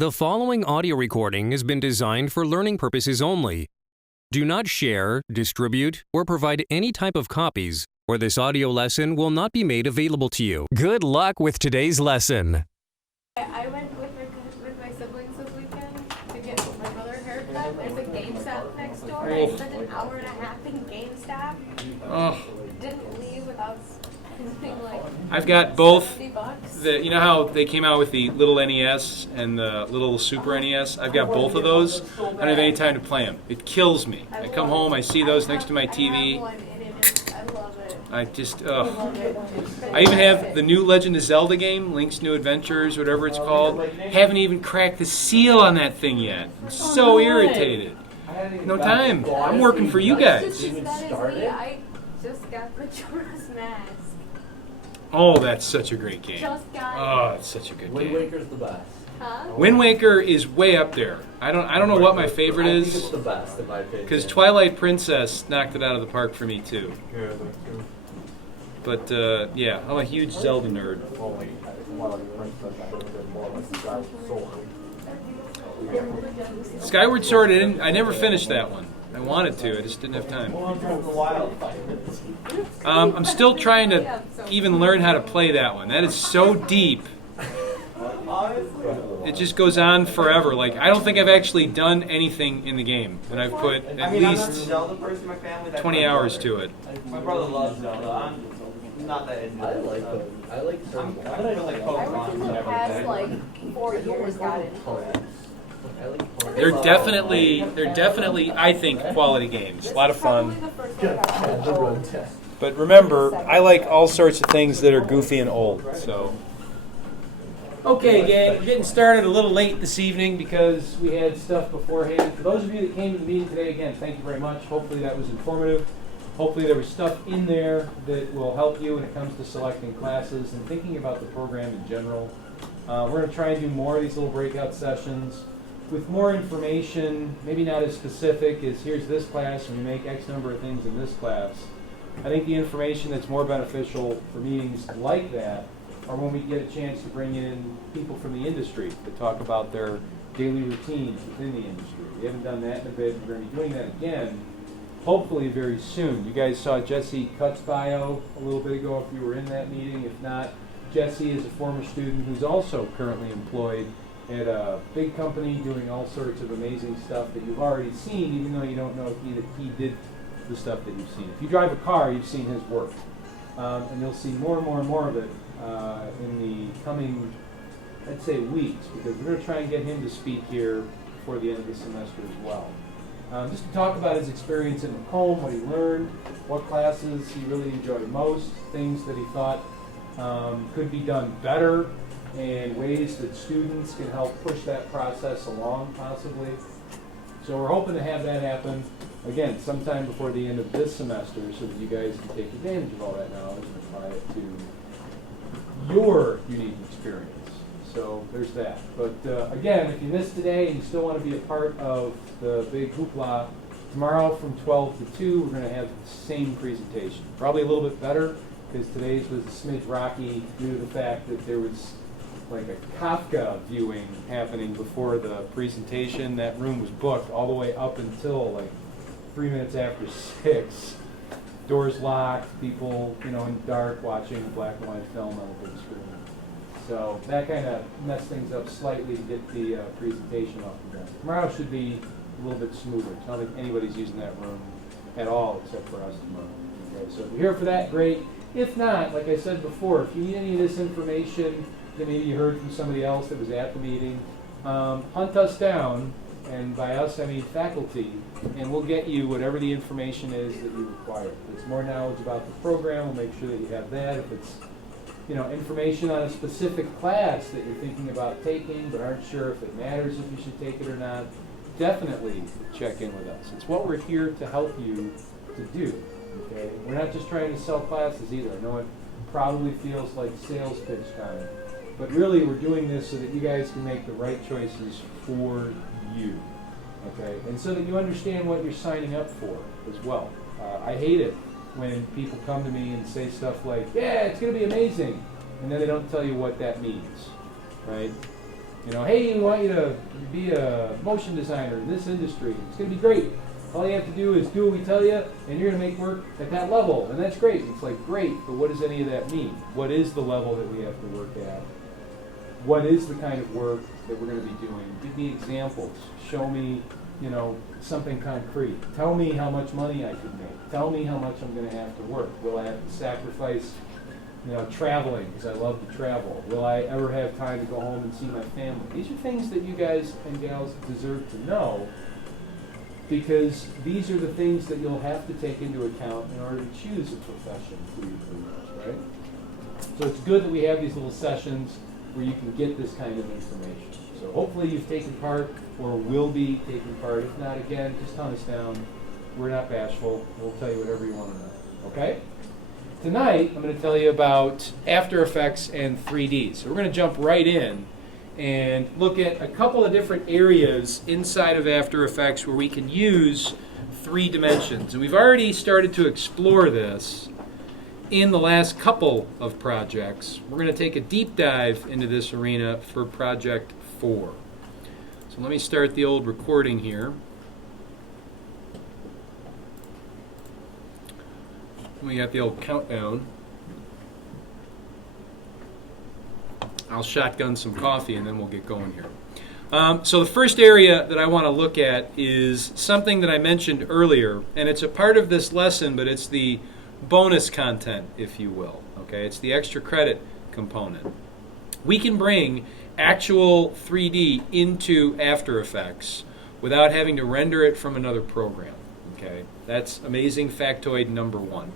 The following audio recording has been designed for learning purposes only. Do not share, distribute, or provide any type of copies, or this audio lesson will not be made available to you. Good luck with today's lesson. I went with my siblings this weekend to get my brother a haircut. There's a GameStop next door. I spent an hour and a half in GameStop. Didn't leave without spending like I've got both. $50. You know how they came out with the little NES and the little Super NES? I've got both of those. I don't have any time to play them. It kills me. I come home, I see those next to my TV. I love it. I just, I even have the new Legend of Zelda game, Link's New Adventures, whatever it's called. Haven't even cracked the seal on that thing yet. I'm so irritated. No time. I'm working for you guys. I just got Majora's Mask. Oh, that's such a great game. Just got Oh, it's such a good Wind game. Waker's the best. Huh? Wind Waker is way up there. I don't know what my favorite I think it's is, the best in my opinion. because Twilight Princess knocked it out of the park for me too. But yeah, I'm a huge Zelda nerd. Skyward Sword, I never finished that one. I wanted to, I just didn't have time. I'm still trying to even learn how to play that one. That is so deep. It just goes on forever. Like, I don't think I've actually done anything in the game, and I've put at least 20 hours to it. My brother loves Zelda. I'm not that into I it. like them. I like some. I feel like I Pokemon. within the past like 4 years got into it. I like Pokemon. They're definitely, I think, quality games. A lot of fun. Probably the first one I got into. But remember, I like all sorts of things that are goofy and old. So, okay, gang, we're getting started a little late this evening because we had stuff beforehand. For those of you that came to the meeting today, again, thank you very much. Hopefully that was informative. Hopefully there was stuff in there that will help you when it comes to selecting classes and thinking about the program in general. We're going to try and do more of these little breakout sessions with more information, maybe not as specific as here's this class and we make X number of things in this class. I think the information that's more beneficial for meetings like that are when we get a chance to bring in people from the industry to talk about their daily routines within the industry. We haven't done that in a bit. We're going to be doing that again, hopefully very soon. You guys saw Jesse Cutt's bio a little bit ago if you were in that meeting. If not, Jesse is a former student who's also currently employed at a big company doing all sorts of amazing stuff that you've already seen, even though you don't know that he did the stuff that you've seen. If you drive a car, you've seen his work. And you'll see more and more and more of it in the coming, I'd say, weeks, because we're going to try and get him to speak here before the end of the semester as well. Just to talk about his experience in Macomb, what he learned, what classes he really enjoyed most, things that he thought could be done better, and ways that students can help push that process along, possibly. So we're hoping to have that happen, again, sometime before the end of this semester, so that you guys can take advantage of all that knowledge and apply it to your unique experience. So there's that. But again, if you missed today and you still want to be a part of the big hoopla, tomorrow from 12 to 2, we're going to have the same presentation. Probably a little bit better, because today's was a smidge rocky due to the fact that there was like a Kafka viewing happening before the presentation. That room was booked all the way up until like 3 minutes after 6. Doors locked, people, in the dark watching a black and white film on a big screen. So that kind of messed things up slightly to get the presentation off the ground. Tomorrow should be a little bit smoother. I don't think anybody's using that room at all except for us tomorrow. Okay, so if you're here for that, great. If not, like I said before, if you need any of this information that maybe you heard from somebody else that was at the meeting, hunt us down, and by us I mean faculty, and we'll get you whatever the information is that you require. If it's more knowledge about the program, we'll make sure that you have that. If it's information on a specific class that you're thinking about taking but aren't sure if it matters if you should take it or not, definitely check in with us. It's what we're here to help you to do. Okay? We're not just trying to sell classes either. I know it probably feels like sales pitch time, but really we're doing this so that you guys can make the right choices for you. Okay? And so that you understand what you're signing up for as well. I hate it when people come to me and say stuff like, yeah, it's going to be amazing, and then they don't tell you what that means, right? You know, hey, we want you to be a motion designer in this industry. It's going to be great. All you have to do is do what we tell you, and you're going to make work at that level, and that's great. It's like, great, but what does any of that mean? What is the level that we have to work at? What is the kind of work that we're going to be doing? Give me examples. Show me, you know, something concrete. Tell me how much money I could make. Tell me how much I'm going to have to work. Will I have to sacrifice, you know, traveling because I love to travel? Will I ever have time to go home and see my family? These are things that you guys and gals deserve to know, because these are the things that you'll have to take into account in order to choose a profession for your careers, right? So it's good that we have these little sessions where you can get this kind of information. So hopefully you've taken part or will be taking part. If not, again, just hunt us down. We're not bashful. We'll tell you whatever you want to know, okay? Tonight, I'm going to tell you about After Effects and 3D. So we're going to jump right in and look at a couple of different areas inside of After Effects where we can use 3 dimensions. And we've already started to explore this in the last couple of projects. We're going to take a deep dive into this arena for Project 4. So let me start the old recording here. We got the old countdown. I'll shotgun some coffee and then we'll get going here. So the first area that I want to look at is something that I mentioned earlier, and it's a part of this lesson, but it's the bonus content, if you will. Okay, it's the extra credit component. We can bring actual 3D into After Effects without having to render it from another program. Okay, that's amazing factoid number 1.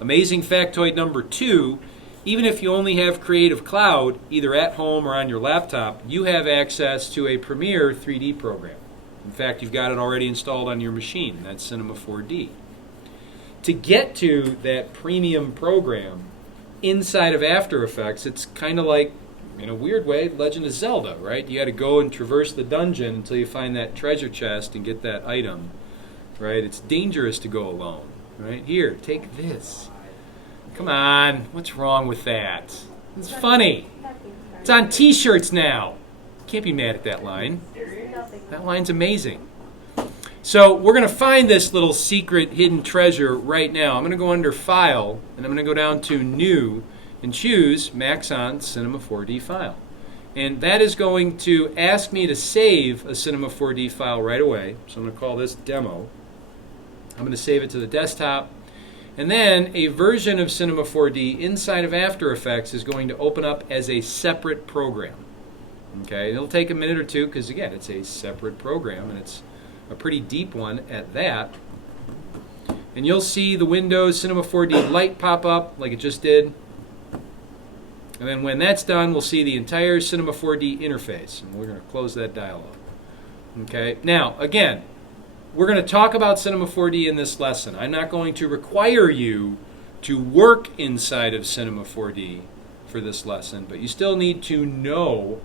Amazing factoid number 2. Even if you only have Creative Cloud, either at home or on your laptop, you have access to a Premiere 3D program. In fact, you've got it already installed on your machine. That's Cinema 4D. To get to that premium program inside of After Effects, it's kind of like, in a weird way, Legend of Zelda, right? You got to go and traverse the dungeon until you find that treasure chest and get that item, right? It's dangerous to go alone, right? Here, take this. Come on, what's wrong with that? It's funny. It's on t-shirts now. Can't be mad at that line. That line's amazing. So we're going to find this little secret hidden treasure right now. I'm going to go under File, and I'm going to go down to New, and choose Maxon Cinema 4D file. And that is going to ask me to save a Cinema 4D file right away. So I'm going to call this Demo. I'm going to save it to the desktop. And then a version of Cinema 4D inside of After Effects is going to open up as a separate program. Okay, it'll take a minute or two because, again, it's a separate program and it's a pretty deep one at that. And you'll see the Windows Cinema 4D light pop up like it just did. And then when that's done, we'll see the entire Cinema 4D interface. And we're going to close that dialog. Okay, now, again, we're going to talk about Cinema 4D in this lesson. I'm not going to require you to work inside of Cinema 4D for this lesson, but you still need to know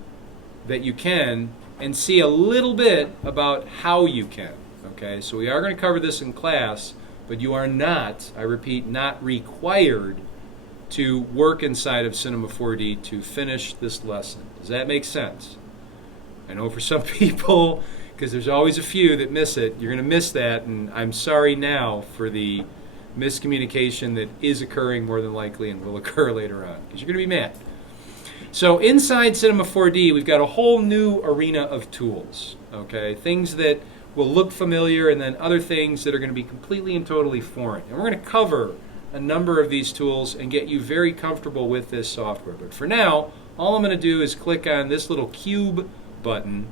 that you can and see a little bit about how you can. Okay, so we are going to cover this in class, but you are not, I repeat, not required to work inside of Cinema 4D to finish this lesson. Does that make sense? I know for some people, because there's always a few that miss it, you're going to miss that, and I'm sorry now for the miscommunication that is occurring more than likely and will occur later on, because you're going to be mad. So inside Cinema 4D, we've got a whole new arena of tools, okay? Things that will look familiar and then other things that are going to be completely and totally foreign. And we're going to cover a number of these tools and get you very comfortable with this software. But for now, all I'm going to do is click on this little cube button,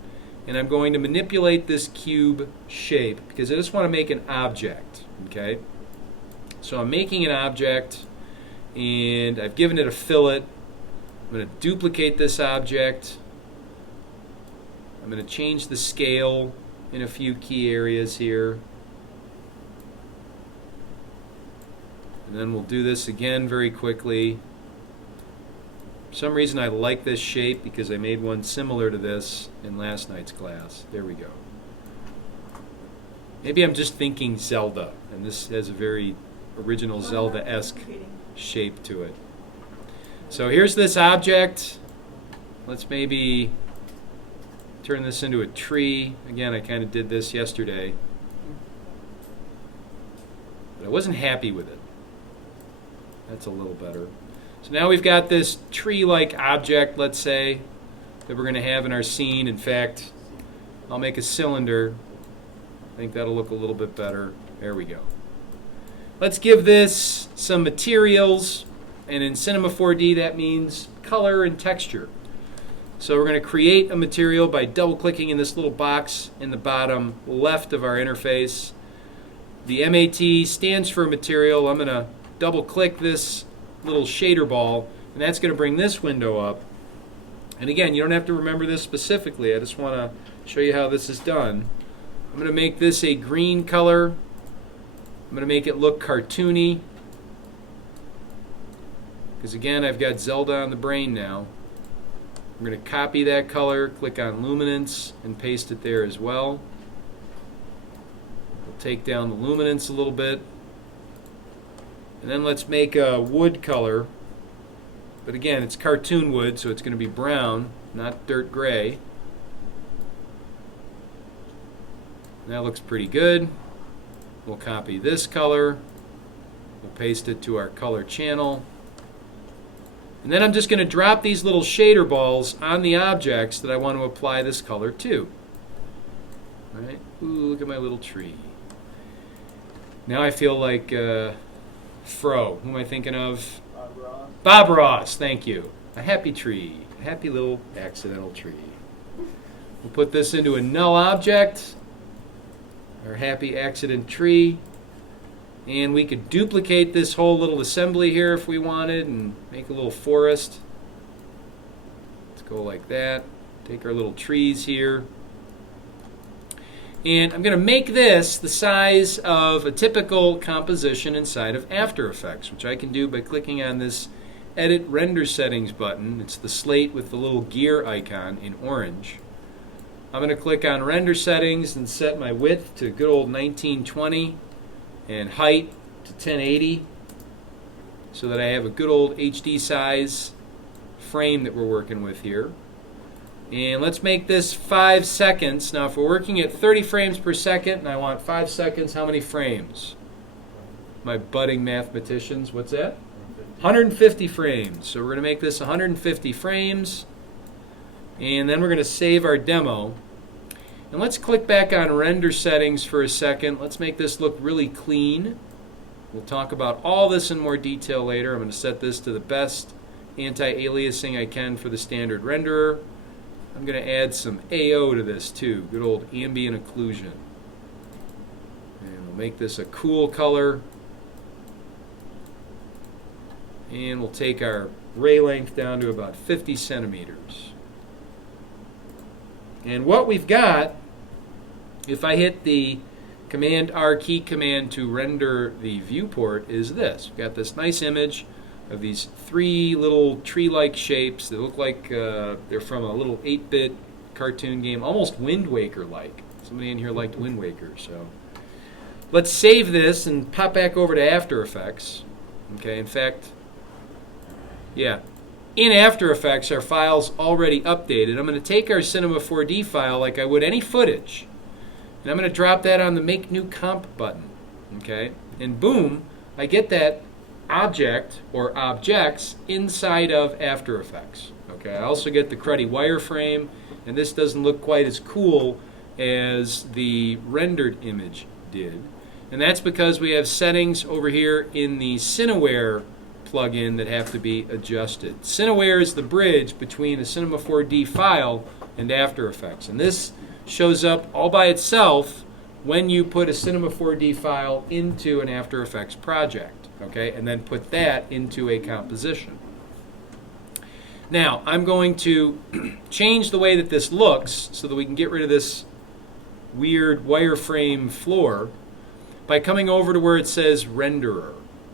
and I'm going to manipulate this cube shape because I just want to make an object, okay? So I'm making an object, and I've given it a fillet. I'm going to duplicate this object. I'm going to change the scale in a few key areas here. And then we'll do this again very quickly. For some reason I like this shape because I made one similar to this in last night's class. There we go. Maybe I'm just thinking Zelda, and this has a very original Zelda-esque shape to it. So here's this object. Let's maybe turn this into a tree. Again, I kind of did this yesterday, but I wasn't happy with it. That's a little better. So now we've got this tree-like object, let's say, that we're going to have in our scene. In fact, I'll make a cylinder. I think that'll look a little bit better. There we go. Let's give this some materials, and in Cinema 4D that means color and texture. So we're going to create a material by double-clicking in this little box in the bottom left of our interface. The MAT stands for material. I'm going to double-click this little shader ball, and that's going to bring this window up. And again, you don't have to remember this specifically. I just want to show you how this is done. I'm going to make this a green color. I'm going to make it look cartoony, because again, I've got Zelda on the brain now. I'm going to copy that color, click on luminance, and paste it there as well. We'll take down the luminance a little bit. And then let's make a wood color. But again, it's cartoon wood, so it's going to be brown, not dirt gray. And that looks pretty good. We'll copy this color. We'll paste it to our color channel. And then I'm just going to drop these little shader balls on the objects that I want to apply this color to. All right? Ooh, look at my little tree. Now I feel like Fro. Who am I thinking of? Bob Ross. Bob Ross, thank you. A happy tree. A happy little accidental tree. We'll put this into a null object, our happy accident tree. And we could duplicate this whole little assembly here if we wanted and make a little forest. Let's go like that. Take our little trees here. And I'm going to make this the size of a typical composition inside of After Effects, which I can do by clicking on this Edit Render Settings button. It's the slate with the little gear icon in orange. I'm going to click on Render Settings and set my width to good old 1920 and height to 1080 so that I have a good old HD size frame that we're working with here. And let's make this 5 seconds. Now if we're working at 30 frames per second and I want 5 seconds, how many frames? My budding mathematicians, what's that? 150 frames. So we're going to make this 150 frames. And then we're going to save our demo. And let's click back on render settings for a second. Let's make this look really clean. We'll talk about all this in more detail later. I'm going to set this to the best anti-aliasing I can for the standard renderer. I'm going to add some AO to this too, good old ambient occlusion. And we'll make this a cool color. And we'll take our ray length down to about 50 centimeters. And what we've got, if I hit the Command R key command to render the viewport, is this. We've got this nice image of these 3 little tree-like shapes that look like they're from a little 8-bit cartoon game, almost Wind Waker-like. Somebody in here liked Wind Waker, so let's save this and pop back over to After Effects. Okay, in fact, yeah. In After Effects, our file's already updated. I'm going to take our Cinema 4D file like I would any footage, and I'm going to drop that on the Make New Comp button. Okay? And boom, I get that object or objects inside of After Effects. Okay? I also get the cruddy wireframe, and this doesn't look quite as cool as the rendered image did. And that's because we have settings over here in the Cineware plugin that have to be adjusted. Cineware is the bridge between a Cinema 4D file and After Effects. And this shows up all by itself when you put a Cinema 4D file into an After Effects project. Okay, and then put that into a composition. Now, I'm going to change the way that this looks so that we can get rid of this weird wireframe floor by coming over to where it says Renderer.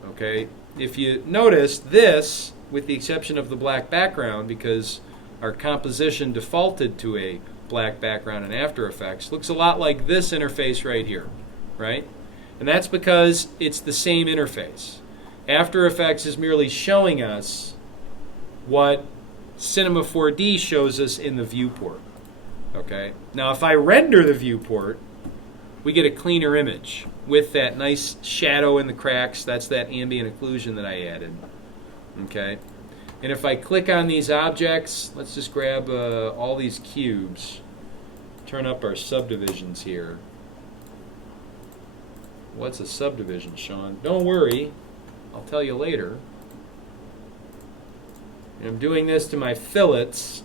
Okay, if you notice, this, with the exception of the black background, because our composition defaulted to a black background in After Effects, looks a lot like this interface right here, right? And that's because it's the same interface. After Effects is merely showing us what Cinema 4D shows us in the viewport. Okay. Now, if I render the viewport, we get a cleaner image with that nice shadow in the cracks. That's that ambient occlusion that I added. Okay. And if I click on these objects, let's just grab all these cubes, turn up our subdivisions here. What's a subdivision, Sean? Don't worry, I'll tell you later. And I'm doing this to my fillets.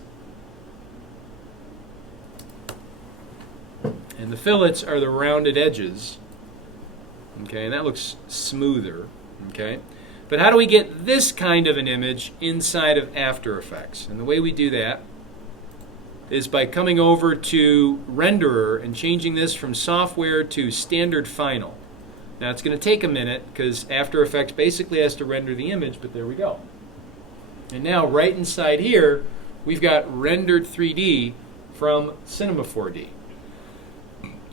And the fillets are the rounded edges. Okay, and that looks smoother. Okay. But how do we get this kind of an image inside of After Effects? And the way we do that is by coming over to Renderer and changing this from Software to Standard Final. Now it's going to take a minute because After Effects basically has to render the image, but there we go. And now right inside here, we've got rendered 3D from Cinema 4D.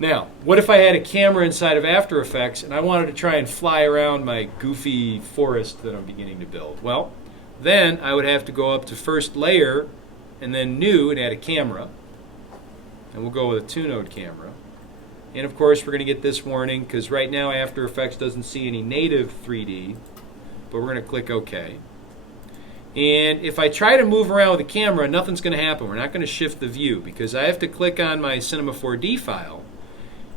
Now, what if I had a camera inside of After Effects and I wanted to try and fly around my goofy forest that I'm beginning to build? Well, then I would have to go up to First Layer and then New and add a camera. And we'll go with a 2-node camera. And of course, we're going to get this warning because right now After Effects doesn't see any native 3D, but we're going to click OK. And if I try to move around with the camera, nothing's going to happen. We're not going to shift the view because I have to click on my Cinema 4D file,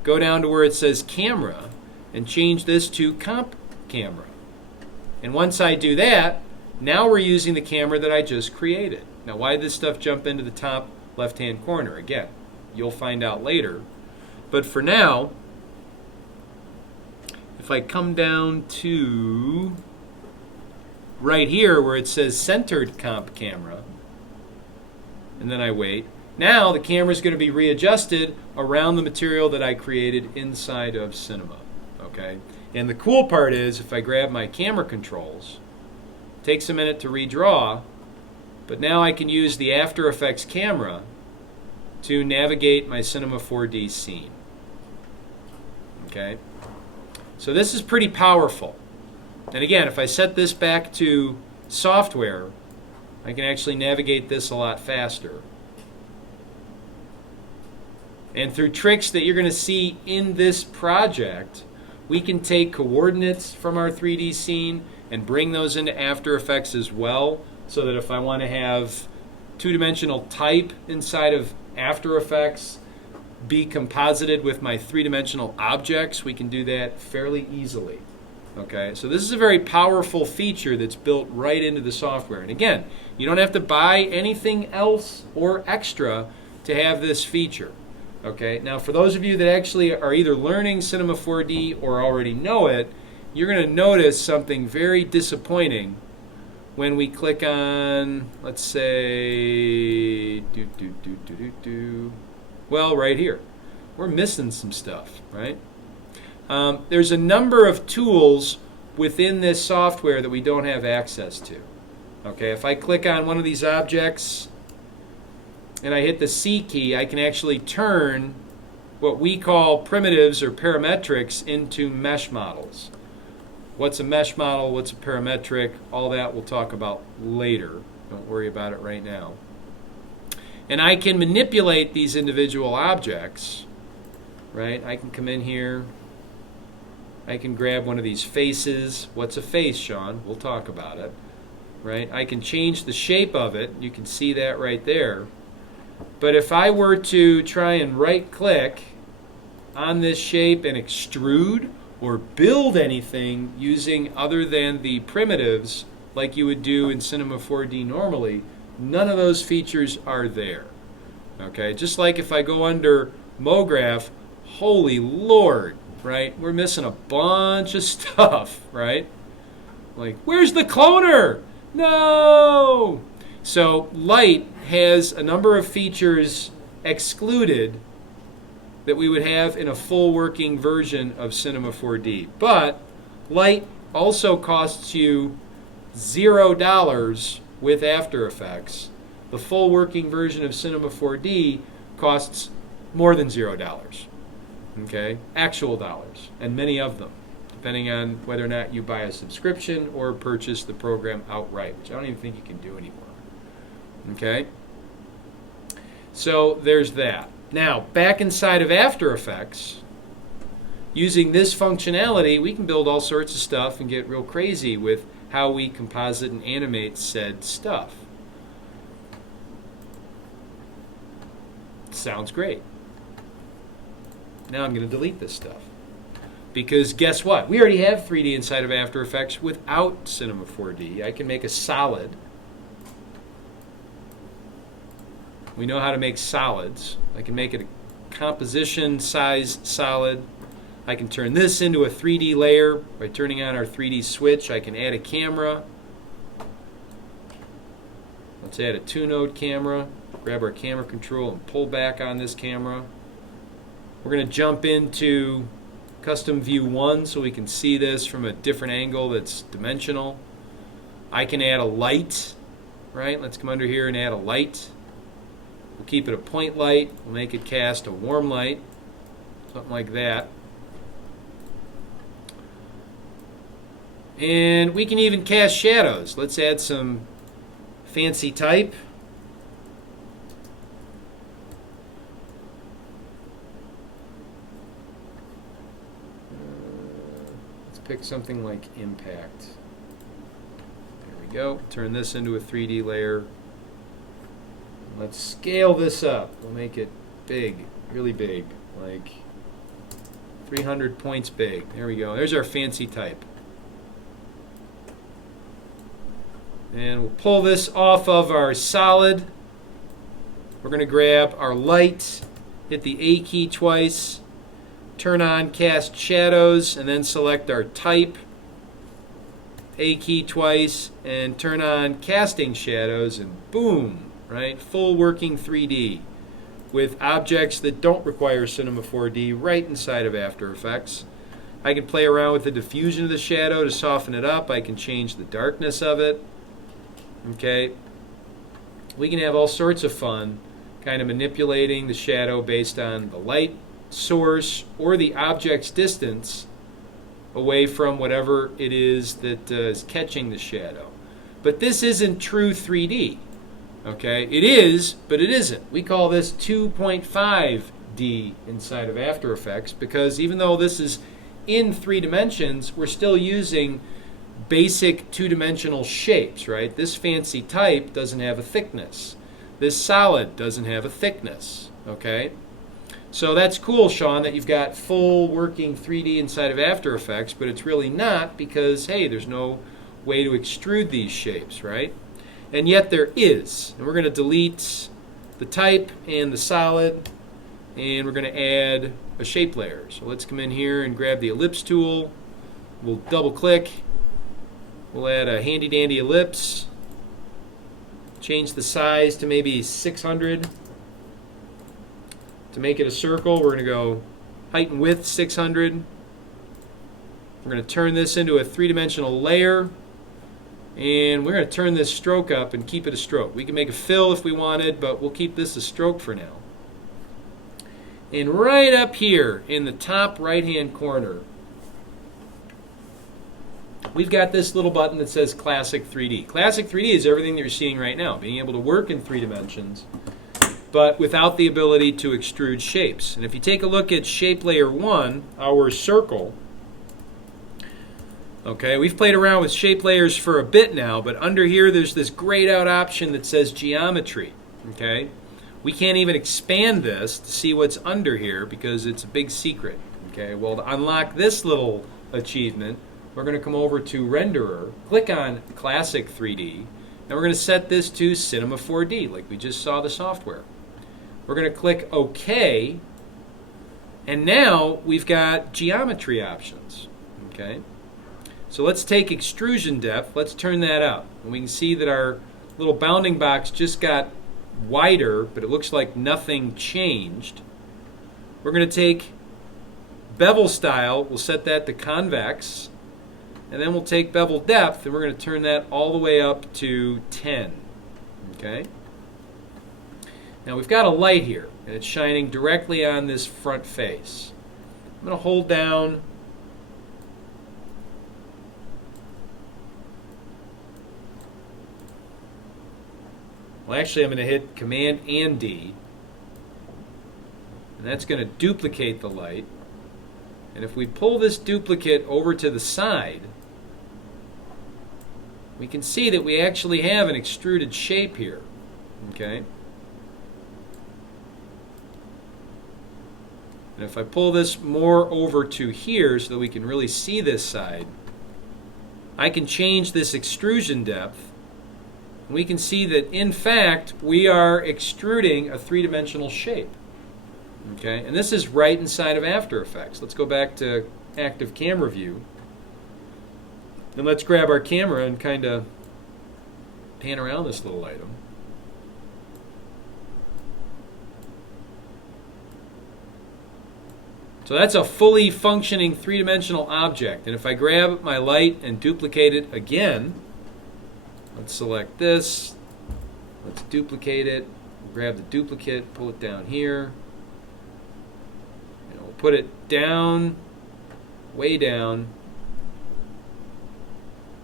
go down to where it says Camera, and change this to Comp Camera. And once I do that, now we're using the camera that I just created. Now, why did this stuff jump into the top left-hand corner? Again, you'll find out later. But for now, if I come down to right here where it says Centered Comp Camera, and then I wait, now the camera is going to be readjusted around the material that I created inside of Cinema. Okay? And the cool part is if I grab my camera controls, it takes a minute to redraw, but now I can use the After Effects camera to navigate my Cinema 4D scene. Okay? So this is pretty powerful. And again, if I set this back to software, I can actually navigate this a lot faster. And through tricks that you're going to see in this project, we can take coordinates from our 3D scene and bring those into After Effects as well, so that if I want to have two-dimensional type inside of After Effects be composited with my three-dimensional objects, we can do that fairly easily. Okay, so this is a very powerful feature that's built right into the software. And again, you don't have to buy anything else or extra to have this feature. Okay, now for those of you that actually are either learning Cinema 4D or already know it, you're going to notice something very disappointing when we click on, let's say, well, right here. We're missing some stuff, right? There's a number of tools within this software that we don't have access to. Okay, if I click on one of these objects and I hit the C key, I can actually turn what we call primitives or parametrics into mesh models. What's a mesh model? What's a parametric? All that we'll talk about later. Don't worry about it right now. And I can manipulate these individual objects, right? I can come in here. I can grab one of these faces. What's a face, Sean? We'll talk about it, right? I can change the shape of it. You can see that right there. But if I were to try and right-click on this shape and extrude or build anything using other than the primitives like you would do in Cinema 4D normally, none of those features are there. Okay, just like if I go under MoGraph, holy Lord, right? We're missing a bunch of stuff, right? Like, where's the cloner? No! So Light has a number of features excluded that we would have in a full working version of Cinema 4D. But Light also costs you $0 with After Effects. The full working version of Cinema 4D costs more than $0. Okay? Actual dollars, and many of them, depending on whether or not you buy a subscription or purchase the program outright, which I don't even think you can do anymore. Okay? So there's that. Now, back inside of After Effects, using this functionality, we can build all sorts of stuff and get real crazy with how we composite and animate said stuff. Sounds great. Now I'm going to delete this stuff. Because guess what? We already have 3D inside of After Effects without Cinema 4D. I can make a solid. We know how to make solids. I can make it a composition size solid. I can turn this into a 3D layer by turning on our 3D switch. I can add a camera. Let's add a 2-node camera. Grab our camera control and pull back on this camera. We're going to jump into Custom View 1 so we can see this from a different angle that's dimensional. I can add a light, right? Let's come under here and add a light. We'll keep it a point light. We'll make it cast a warm light, something like that. And we can even cast shadows. Let's add some fancy type. Pick something like impact. There we go. Turn this into a 3D layer. Let's scale this up. We'll make it big, really big, like 300 points big. There we go. There's our fancy type. And we'll pull this off of our solid. We're going to grab our light, hit the A key twice, turn on cast shadows, and then select our type, A key twice, and turn on casting shadows, and boom, right? Full working 3D with objects that don't require Cinema 4D right inside of After Effects. I can play around with the diffusion of the shadow to soften it up. I can change the darkness of it. Okay, we can have all sorts of fun kind of manipulating the shadow based on the light source or the object's distance away from whatever it is that is catching the shadow. But this isn't true 3D. Okay, it is, but it isn't. We call this 2.5D inside of After Effects because even though this is in 3 dimensions, we're still using basic 2-dimensional shapes, right? This fancy type doesn't have a thickness. This solid doesn't have a thickness, okay? So that's cool, Sean, that you've got full working 3D inside of After Effects, but it's really not because, hey, there's no way to extrude these shapes, right? And yet there is. And we're going to delete the type and the solid, and we're going to add a shape layer. So let's come in here and grab the ellipse tool. We'll double click. We'll add a handy dandy ellipse. Change the size to maybe 600. To make it a circle, we're going to go height and width 600. We're going to turn this into a 3-dimensional layer. And we're going to turn this stroke up and keep it a stroke. We can make a fill if we wanted, but we'll keep this a stroke for now. And right up here in the top right-hand corner, we've got this little button that says Classic 3D. Classic 3D is everything that you're seeing right now, being able to work in 3 dimensions, but without the ability to extrude shapes. And if you take a look at Shape Layer 1, our circle, okay, we've played around with shape layers for a bit now, but under here there's this grayed out option that says Geometry, okay? We can't even expand this to see what's under here because it's a big secret, okay? Well, to unlock this little achievement, we're going to come over to Renderer, click on Classic 3D, and we're going to set this to Cinema 4D, like we just saw the software. We're going to click OK, and now we've got geometry options, okay? So let's take extrusion depth, let's turn that up, and we can see that our little bounding box just got wider, but it looks like nothing changed. We're going to take bevel style, we'll set that to convex, and then we'll take bevel depth and we're going to turn that all the way up to 10. Okay? Now we've got a light here and it's shining directly on this front face. I'm going to hold down well, actually I'm going to hit Command and D And that's going to duplicate the light. And if we pull this duplicate over to the side, we can see that we actually have an extruded shape here. Okay? And if I pull this more over to here so that we can really see this side, I can change this extrusion depth. And we can see that, in fact, we are extruding a three-dimensional shape. Okay? And this is right inside of After Effects. Let's go back to active camera view. And let's grab our camera and kind of pan around this little item. So that's a fully functioning three-dimensional object. And if I grab my light and duplicate it again, let's select this, let's duplicate it, grab the duplicate, pull it down here, and we'll put it down, way down,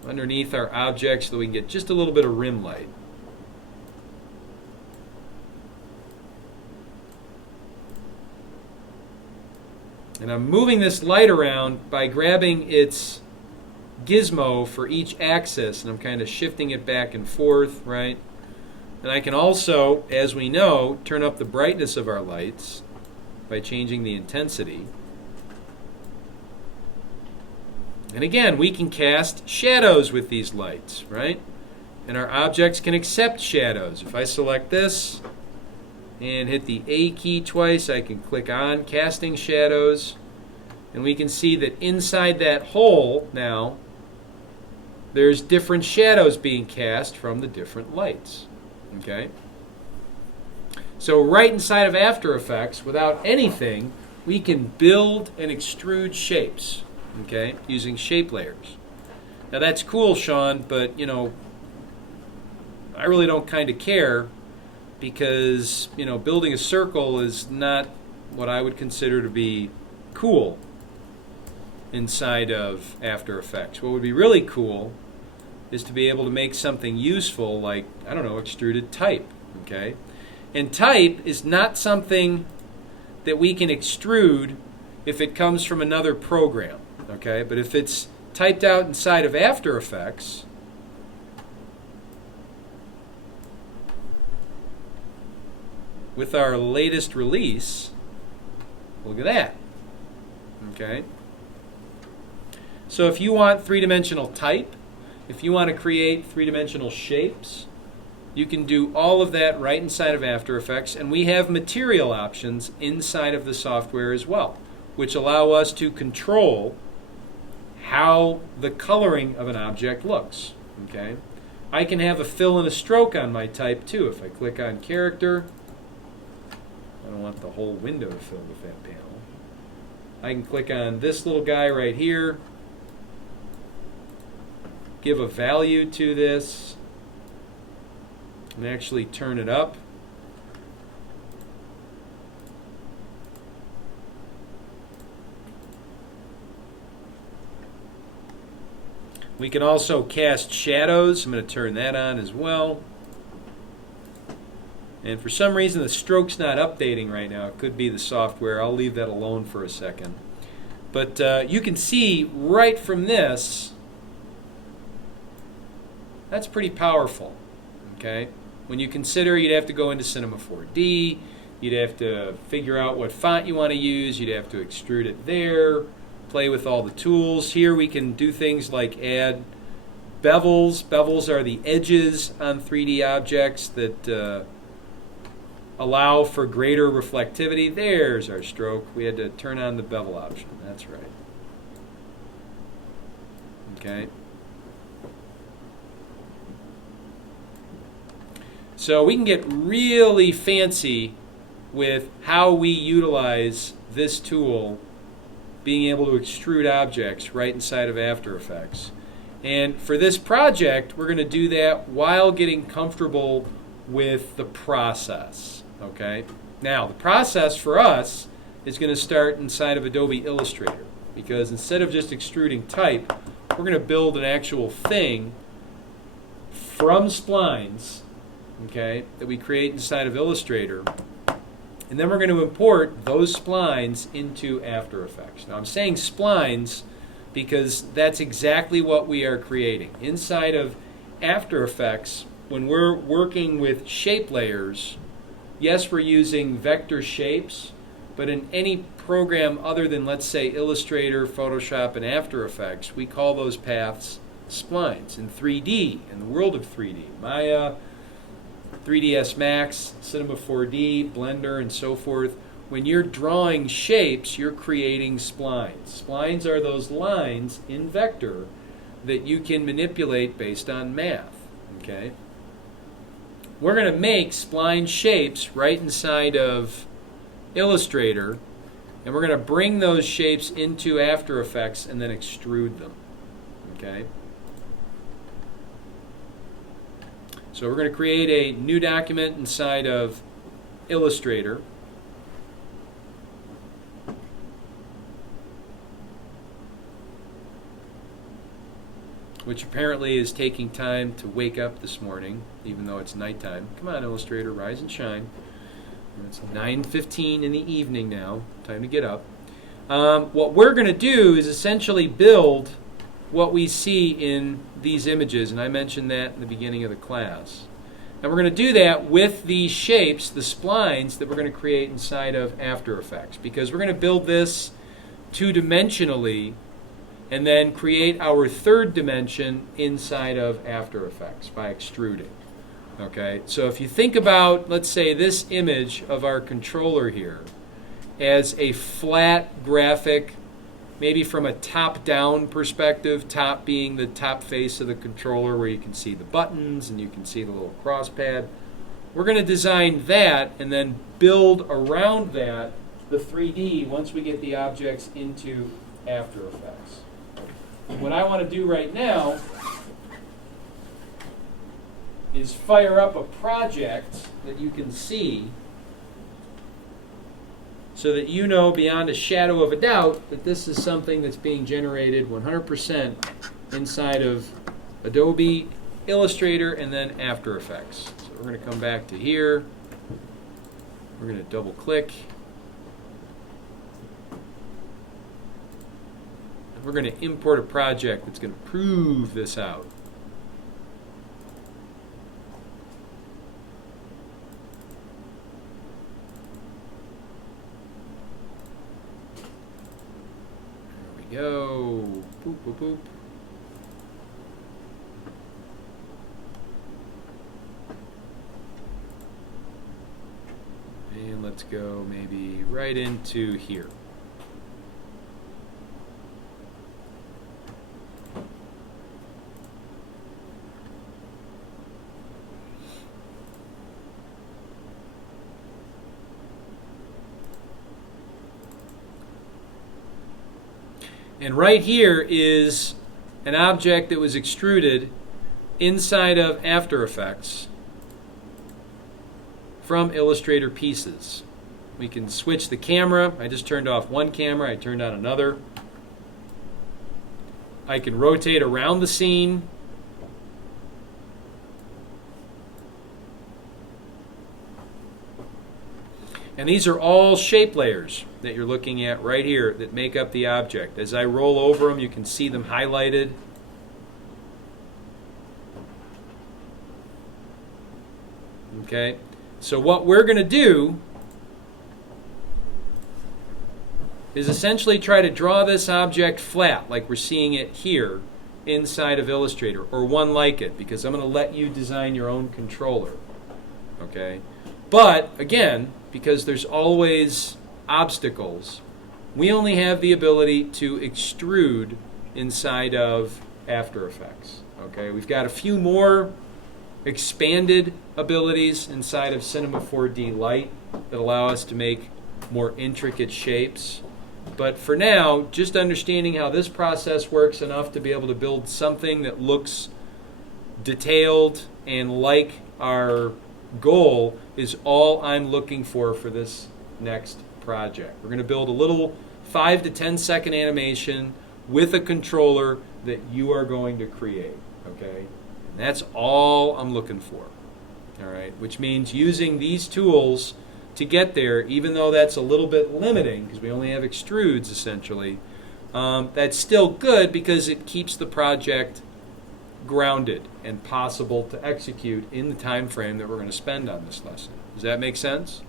underneath our object so that we can get just a little bit of rim light. And I'm moving this light around by grabbing its gizmo for each axis, and I'm kind of shifting it back and forth, right? And I can also, as we know, turn up the brightness of our lights by changing the intensity. And again, we can cast shadows with these lights, right? And our objects can accept shadows. If I select this and hit the A key twice, I can click on Casting Shadows. And we can see that inside that hole now, there's different shadows being cast from the different lights. Okay? So right inside of After Effects, without anything, we can build and extrude shapes, okay, using shape layers. Now that's cool, Sean, but, you know, I really don't kind of care because, you know, building a circle is not what I would consider to be cool inside of After Effects. What would be really cool is to be able to make something useful like, I don't know, extruded type, okay? And type is not something that we can extrude if it comes from another program, okay? But if it's typed out inside of After Effects, with our latest release, look at that, okay? So if you want three-dimensional type, if you want to create three-dimensional shapes, you can do all of that right inside of After Effects, and we have material options inside of the software as well, which allow us to control how the coloring of an object looks. Okay? I can have a fill and a stroke on my type too. If I click on Character, I don't want the whole window to fill with that panel. I can click on this little guy right here, give a value to this, and actually turn it up. We can also cast shadows. I'm going to turn that on as well. And for some reason the stroke's not updating right now. It could be the software. I'll leave that alone for a second. But you can see right from this, that's pretty powerful. Okay? When you consider you'd have to go into Cinema 4D, you'd have to figure out what font you want to use, you'd have to extrude it there, play with all the tools. Here we can do things like add bevels. Bevels are the edges on 3D objects that allow for greater reflectivity. There's our stroke. We had to turn on the bevel option. That's right. Okay. So we can get really fancy with how we utilize this tool, being able to extrude objects right inside of After Effects. And for this project, we're going to do that while getting comfortable with the process. Okay? Now, the process for us is going to start inside of Adobe Illustrator, because instead of just extruding type, we're going to build an actual thing from splines, okay, that we create inside of Illustrator. And then we're going to import those splines into After Effects. Now I'm saying splines because that's exactly what we are creating. Inside of After Effects, when we're working with shape layers, yes, we're using vector shapes, but in any program other than, let's say, Illustrator, Photoshop, and After Effects, we call those paths splines. In 3D, in the world of 3D, Maya, 3ds Max, Cinema 4D, Blender, and so forth, when you're drawing shapes, you're creating splines. Splines are those lines in vector that you can manipulate based on math. Okay? We're going to make spline shapes right inside of Illustrator, and we're going to bring those shapes into After Effects and then extrude them. Okay? So we're going to create a new document inside of Illustrator. Which apparently is taking time to wake up this morning, even though it's nighttime. Come on, Illustrator, rise and shine. It's 9:15 in the evening now. Time to get up. What we're going to do is essentially build what we see in these images, and I mentioned that in the beginning of the class. And we're going to do that with these shapes, the splines, that we're going to create inside of After Effects, because we're going to build this two-dimensionally and then create our third dimension inside of After Effects by extruding. Okay, so if you think about, let's say, this image of our controller here as a flat graphic, maybe from a top-down perspective, top being the top face of the controller where you can see the buttons and you can see the little cross pad. We're going to design that and then build around that the 3D once we get the objects into After Effects. What I want to do right now is fire up a project that you can see so that you know beyond a shadow of a doubt that this is something that's being generated 100% inside of Adobe Illustrator and then After Effects. So we're going to come back to here. We're going to double click. We're going to import a project that's going to prove this out. There we go. Boop, boop, boop. And let's go maybe right into here. And right here is an object that was extruded inside of After Effects from Illustrator pieces. We can switch the camera. I just turned off one camera. I turned on another. I can rotate around the scene. And these are all shape layers that you're looking at right here that make up the object. As I roll over them, you can see them highlighted. Okay, so what we're going to do is essentially try to draw this object flat, like we're seeing it here inside of Illustrator, or one like it, because I'm going to let you design your own controller. Okay, but again, because there's always obstacles, we only have the ability to extrude inside of After Effects. Okay, we've got a few more expanded abilities inside of Cinema 4D Lite that allow us to make more intricate shapes. But for now, just understanding how this process works enough to be able to build something that looks detailed and like our goal is all I'm looking for this next project. We're going to build a little 5 to 10 second animation with a controller that you are going to create. Okay? And that's all I'm looking for. All right? Which means using these tools to get there, even though that's a little bit limiting because we only have extrudes essentially. That's still good because it keeps the project grounded and possible to execute in the time frame that we're going to spend on this lesson. Does that make sense?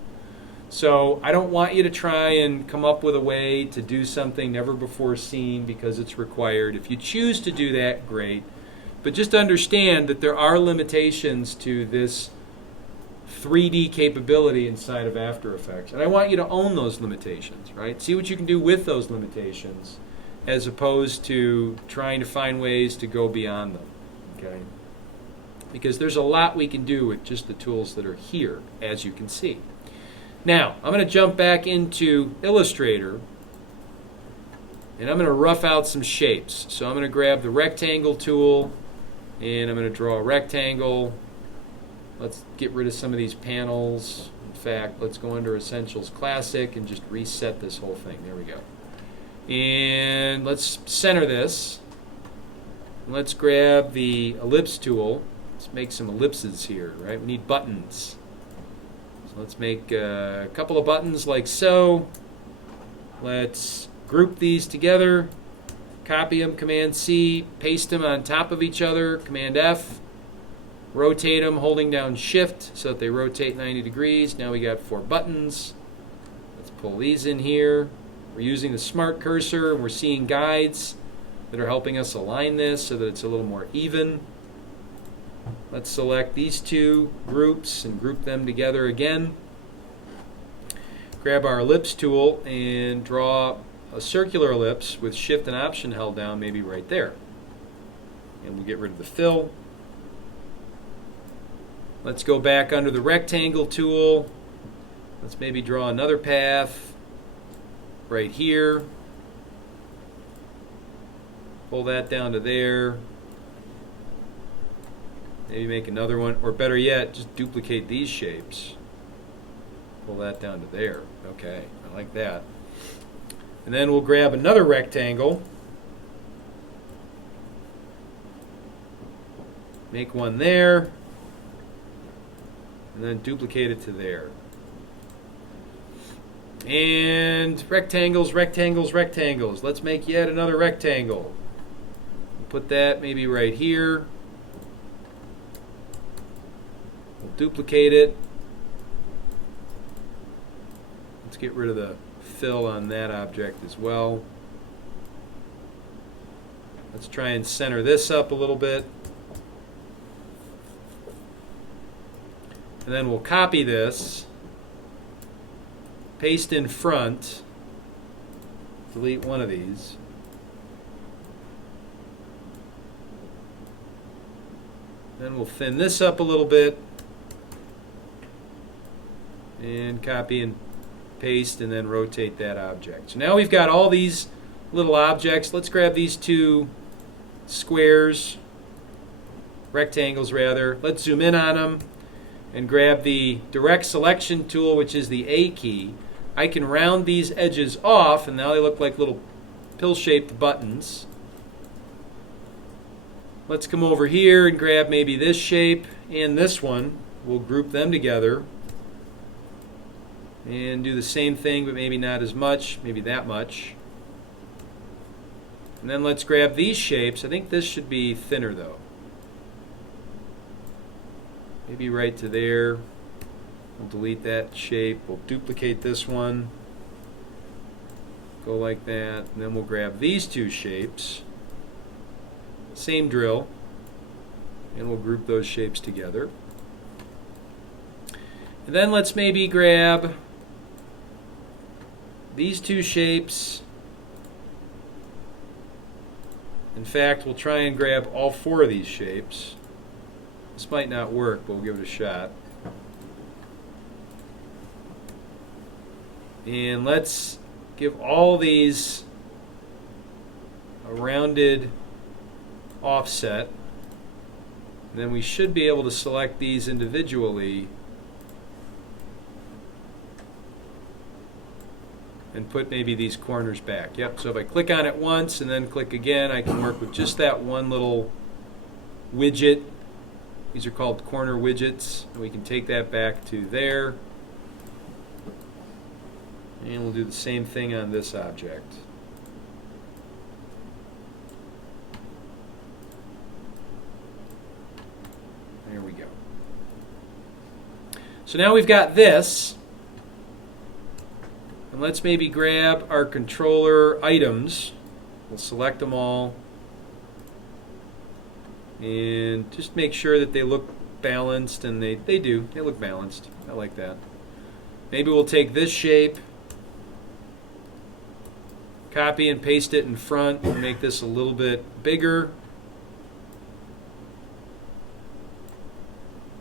So I don't want you to try and come up with a way to do something never before seen because it's required. If you choose to do that, great. But just understand that there are limitations to this 3D capability inside of After Effects. And I want you to own those limitations, right? See what you can do with those limitations as opposed to trying to find ways to go beyond them, okay? Because there's a lot we can do with just the tools that are here, as you can see. Now, I'm going to jump back into Illustrator, and I'm going to rough out some shapes. So I'm going to grab the rectangle tool, and I'm going to draw a rectangle. Let's get rid of some of these panels. In fact, let's go under Essentials Classic and just reset this whole thing. There we go. And let's center this. Let's grab the ellipse tool. Let's make some ellipses here, right? We need buttons. So let's make a couple of buttons like so. Let's group these together. Copy them, Command C, paste them on top of each other, Command F. Rotate them holding down Shift so that they rotate 90 degrees. Now we got 4 buttons. Let's pull these in here. We're using the Smart Cursor and we're seeing guides that are helping us align this so that it's a little more even. Let's select these 2 groups and group them together again. Grab our ellipse tool and draw a circular ellipse with Shift and Option held down, maybe right there. And we'll get rid of the fill. Let's go back under the rectangle tool. Let's maybe draw another path right here. Pull that down to there. Maybe make another one, or better yet, just duplicate these shapes. Pull that down to there. Okay, I like that. And then we'll grab another rectangle. Make one there. And then duplicate it to there. And rectangles, rectangles, rectangles. Let's make yet another rectangle. Put that maybe right here. We'll duplicate it. Let's get rid of the fill on that object as well. Let's try and center this up a little bit. And then we'll copy this, paste in front, delete one of these. Then we'll thin this up a little bit and copy and paste and then rotate that object. So now we've got all these little objects. Let's grab these 2 squares, rectangles rather. Let's zoom in on them and grab the direct selection tool, which is the A key. I can round these edges off and now they look like little pill-shaped buttons. Let's come over here and grab maybe this shape and this one. We'll group them together and do the same thing, but maybe not as much, maybe that much. And then let's grab these shapes. I think this should be thinner though. Maybe right to there. We'll delete that shape. We'll duplicate this one. Go like that. And then we'll grab these 2 shapes. Same drill. And we'll group those shapes together. And then let's maybe grab these 2 shapes. In fact, we'll try and grab all 4 of these shapes. This might not work, but we'll give it a shot. And let's give all these a rounded offset. And then we should be able to select these individually and put maybe these corners back. Yep, so if I click on it once and then click again, I can work with just that one little widget. These are called corner widgets. And we can take that back to there. And we'll do the same thing on this object. There we go. So now we've got this. And let's maybe grab our controller items. We'll select them all. And just make sure that they look balanced, and they do. They look balanced. I like that. Maybe we'll take this shape, copy and paste it in front, and make this a little bit bigger.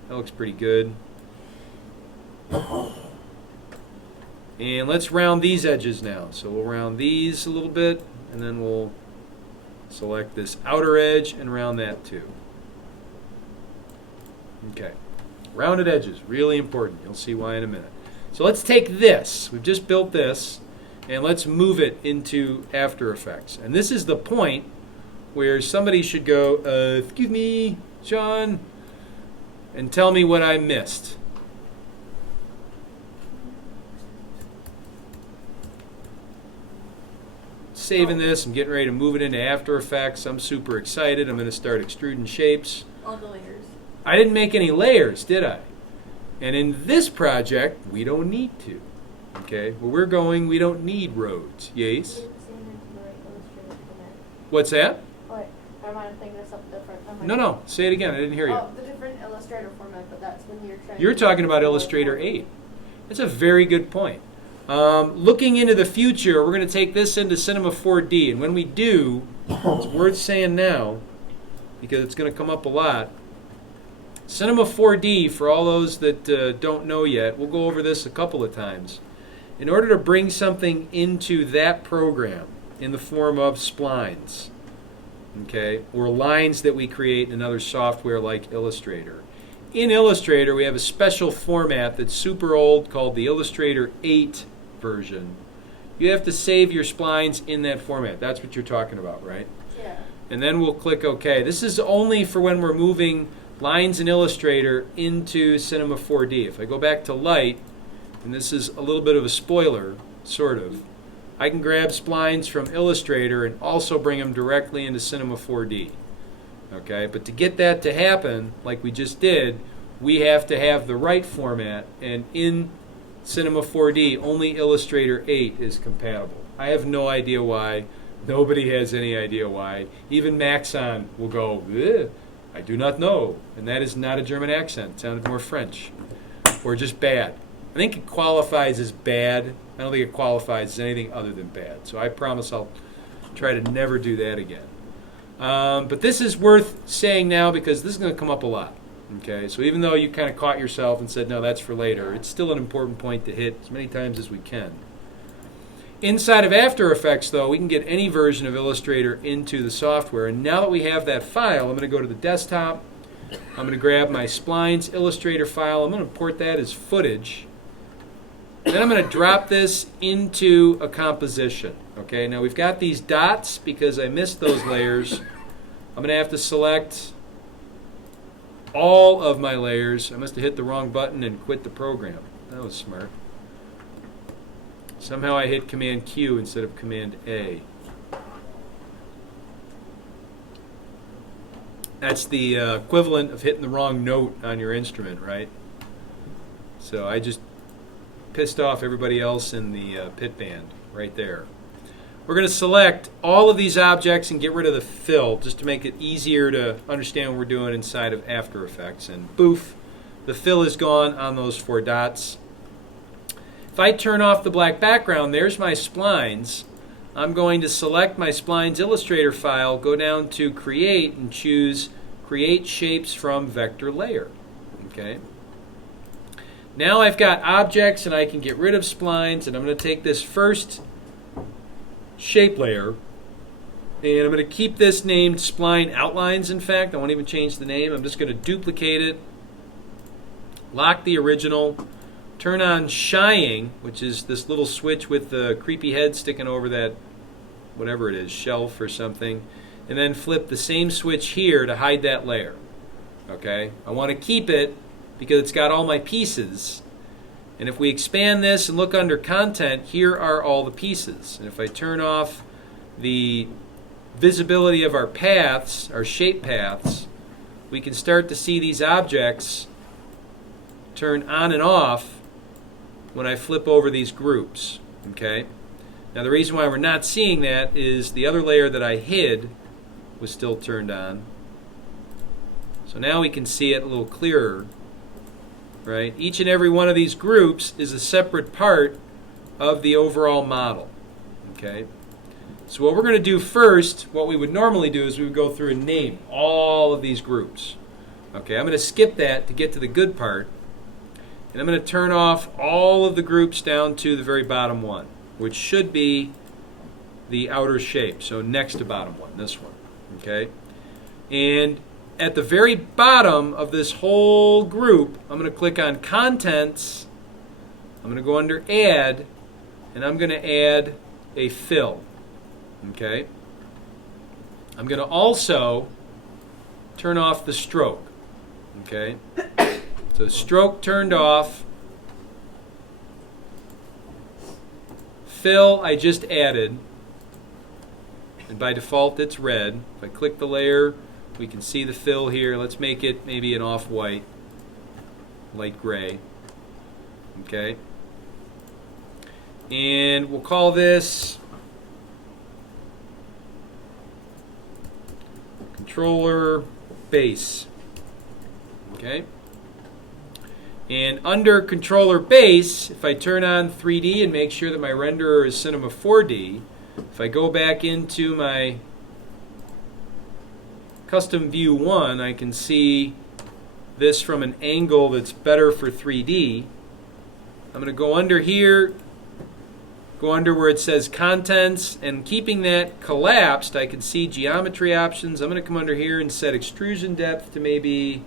That looks pretty good. And let's round these edges now. So we'll round these a little bit, and then we'll select this outer edge and round that too. Okay. Rounded edges, really important. You'll see why in a minute. So let's take this. We've just built this, and let's move it into After Effects. And this is the point where somebody should go, excuse me, Sean, and tell me what I missed. Saving this, I'm getting ready to move it into After Effects. I'm super excited. I'm going to start extruding shapes. All the layers. I didn't make any layers, did I? And in this project, we don't need to. Okay, where we're going, we don't need roads. Yes? What's that? Wait, I might have thinking of something different. No, say it again. I didn't hear you. Oh, the different Illustrator format, but that's when you're trying. You're talking about Illustrator 8. That's a very good point. Looking into the future, we're going to take this into Cinema 4D, and when we do, it's worth saying now, because it's going to come up a lot. Cinema 4D, for all those that don't know yet, we'll go over this a couple of times. In order to bring something into that program in the form of splines, okay, or lines that we create in another software like Illustrator. In Illustrator, we have a special format that's super old called the Illustrator 8 version. You have to save your splines in that format. That's what you're talking about, right? Yeah. And then we'll click OK. This is only for when we're moving lines in Illustrator into Cinema 4D. If I go back to Light, and this is a little bit of a spoiler, sort of, I can grab splines from Illustrator and also bring them directly into Cinema 4D. Okay, but to get that to happen, like we just did, we have to have the right format, and in Cinema 4D, only Illustrator 8 is compatible. I have no idea why. Nobody has any idea why. Even Maxon will go, "Ugh, I do not know." And that is not a German accent. It sounded more French. Or just bad. I think it qualifies as bad. I don't think it qualifies as anything other than bad. So I promise I'll try to never do that again. But this is worth saying now because this is going to come up a lot. Okay, so even though you kind of caught yourself and said, no, that's for later, it's still an important point to hit as many times as we can. Inside of After Effects, though, we can get any version of Illustrator into the software. And now that we have that file, I'm going to go to the desktop. I'm going to grab my Splines Illustrator file. I'm going to import that as footage. Then I'm going to drop this into a composition. Okay, now we've got these dots because I missed those layers. I'm going to have to select all of my layers. I must have hit the wrong button and quit the program. That was smart. Somehow I hit Command Q instead of Command A. That's the equivalent of hitting the wrong note on your instrument, right? So I just pissed off everybody else in the pit band right there. We're going to select all of these objects and get rid of the fill just to make it easier to understand what we're doing inside of After Effects. And boof, the fill is gone on those 4 dots. If I turn off the black background, there's my splines. I'm going to select my Splines Illustrator file, go down to Create, and choose Create Shapes from Vector Layer. Okay. Now I've got objects and I can get rid of splines, and I'm going to take this first shape layer and I'm going to keep this named Spline Outlines. In fact, I won't even change the name. I'm just going to duplicate it, lock the original, turn on shying, which is this little switch with the creepy head sticking over that whatever it is, shelf or something, and then flip the same switch here to hide that layer. Okay, I want to keep it because it's got all my pieces, And if we expand this and look under content, here are all the pieces. And if I turn off the visibility of our paths, our shape paths, we can start to see these objects turn on and off when I flip over these groups. Okay? Now the reason why we're not seeing that is the other layer that I hid was still turned on. So now we can see it a little clearer. Right? Each and every one of these groups is a separate part of the overall model. Okay? So what we're going to do first, what we would normally do is we would go through and name all of these groups. Okay, I'm going to skip that to get to the good part. And I'm going to turn off all of the groups down to the very bottom one, which should be the outer shape. So next to bottom one, this one. Okay? And at the very bottom of this whole group, I'm going to click on Contents. I'm going to go under Add, and I'm going to add a fill. Okay? I'm going to also turn off the stroke. Okay? So stroke turned off. Fill I just added. And by default it's red. If I click the layer, we can see the fill here. Let's make it maybe an off-white, light gray. Okay? And we'll call this controller base. Okay? And under controller base, if I turn on 3D and make sure that my renderer is Cinema 4D, if I go back into my custom view 1, I can see this from an angle that's better for 3D. I'm going to go under here, go under where it says contents, and keeping that collapsed, I can see geometry options. I'm going to come under here and set extrusion depth to maybe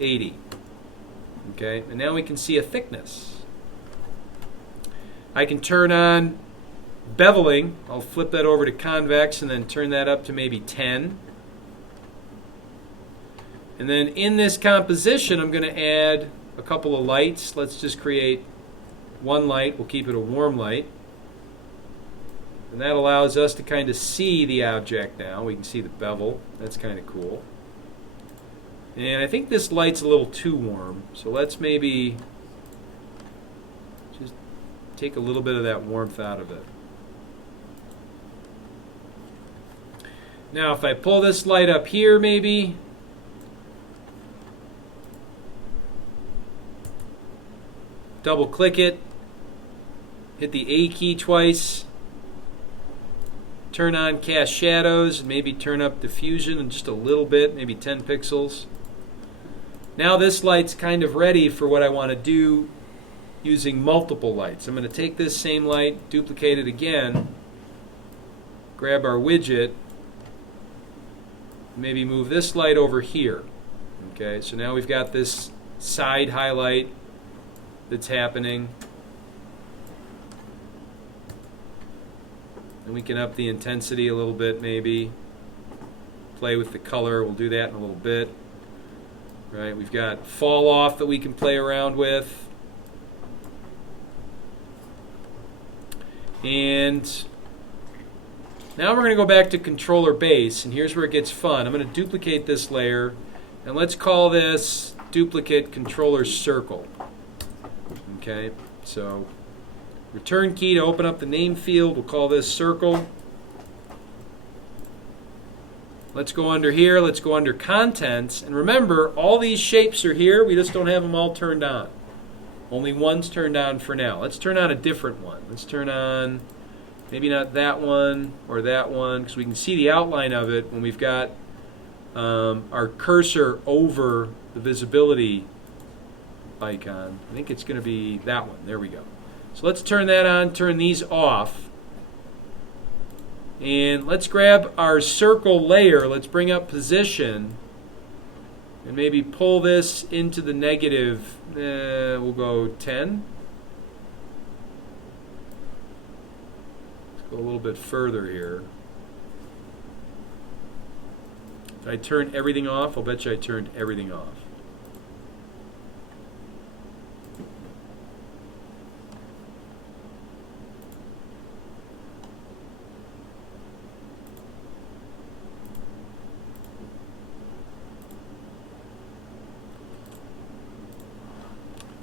80. Okay, and now we can see a thickness. I can turn on beveling. I'll flip that over to convex and then turn that up to maybe 10. And then in this composition, I'm going to add a couple of lights. Let's just create one light. We'll keep it a warm light. And that allows us to kind of see the object now. We can see the bevel. That's kind of cool. And I think this light's a little too warm, so let's maybe just take a little bit of that warmth out of it. Now if I pull this light up here maybe, double click it, hit the A key twice, turn on cast shadows, and maybe turn up diffusion in just a little bit, maybe 10 pixels. Now this light's kind of ready for what I want to do using multiple lights. I'm going to take this same light, duplicate it again, grab our widget, maybe move this light over here. Okay, so now we've got this side highlight that's happening. And we can up the intensity a little bit maybe. Play with the color, we'll do that in a little bit. Right, we've got fall off that we can play around with. And now we're going to go back to controller base, and here's where it gets fun. I'm going to duplicate this layer, and let's call this duplicate controller circle. Okay, so return key to open up the name field, we'll call this circle. Let's go under here, let's go under contents, and remember all these shapes are here, we just don't have them all turned on. Only one's turned on for now. Let's turn on a different one. Let's turn on maybe not that one or that one, because we can see the outline of it when we've got our cursor over the visibility icon. I think it's going to be that one. There we go. So let's turn that on, turn these off. And let's grab our circle layer, let's bring up position, and maybe pull this into the negative, we'll go 10. Let's go a little bit further here. Did I turn everything off? I'll bet you I turned everything off.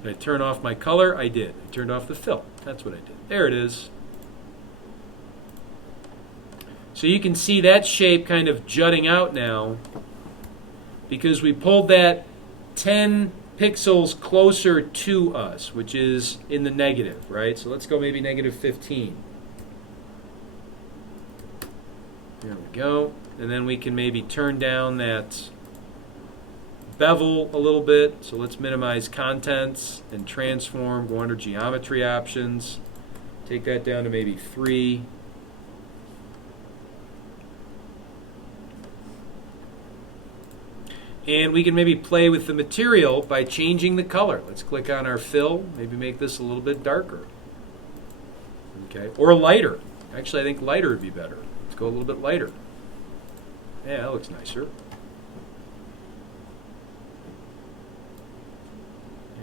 Did I turn off my color? I did. I turned off the fill. That's what I did. There it is. So you can see that shape kind of jutting out now because we pulled that 10 pixels closer to us, which is in the negative, right? So let's go maybe negative 15. There we go. And then we can maybe turn down that bevel a little bit. So let's minimize contents and transform, go under geometry options. Take that down to maybe 3. And we can maybe play with the material by changing the color. Let's click on our fill, maybe make this a little bit darker. Okay, or lighter. Actually, I think lighter would be better. Let's go a little bit lighter. Yeah, that looks nicer.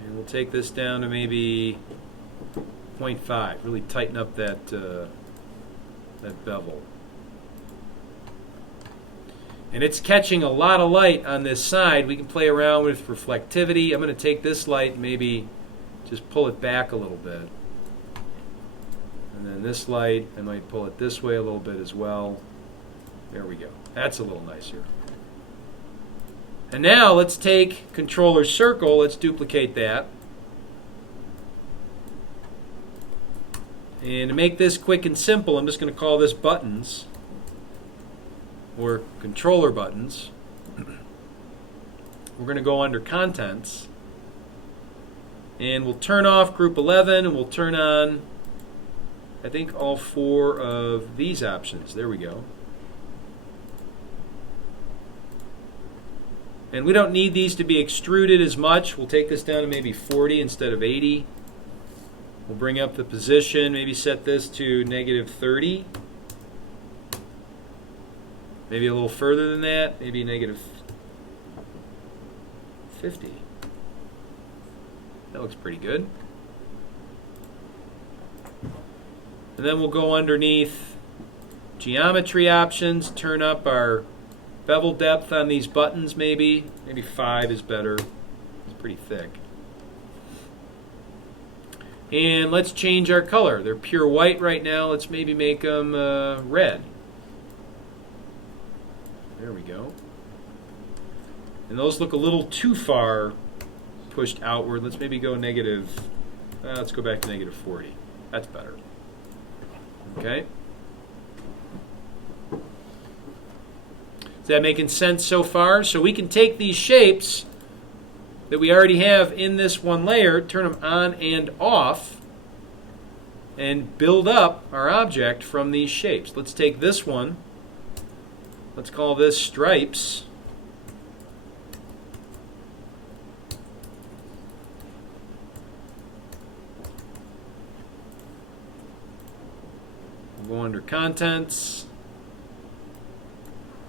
And we'll take this down to maybe 0.5. Really tighten up that bevel. And it's catching a lot of light on this side. We can play around with reflectivity. I'm going to take this light and maybe just pull it back a little bit. And then this light, I might pull it this way a little bit as well. There we go. That's a little nicer. And now let's take controller circle. Let's duplicate that. And to make this quick and simple, I'm just going to call this buttons, or controller buttons. We're going to go under contents, and we'll turn off group 11, and we'll turn on, I think, all 4 of these options. There we go. And we don't need these to be extruded as much. We'll take this down to maybe 40 instead of 80. We'll bring up the position, maybe set this to negative 30. Maybe a little further than that, maybe negative 50. That looks pretty good. And then we'll go underneath geometry options, turn up our bevel depth on these buttons maybe. Maybe 5 is better. It's pretty thick. And let's change our color. They're pure white right now. Let's maybe make them red. There we go. And those look a little too far pushed outward. Let's maybe go negative, let's go back to negative 40. That's better. Okay. Is that making sense so far? So we can take these shapes that we already have in this one layer, turn them on and off, and build up our object from these shapes. Let's take this one. Let's call this stripes. We'll go under contents.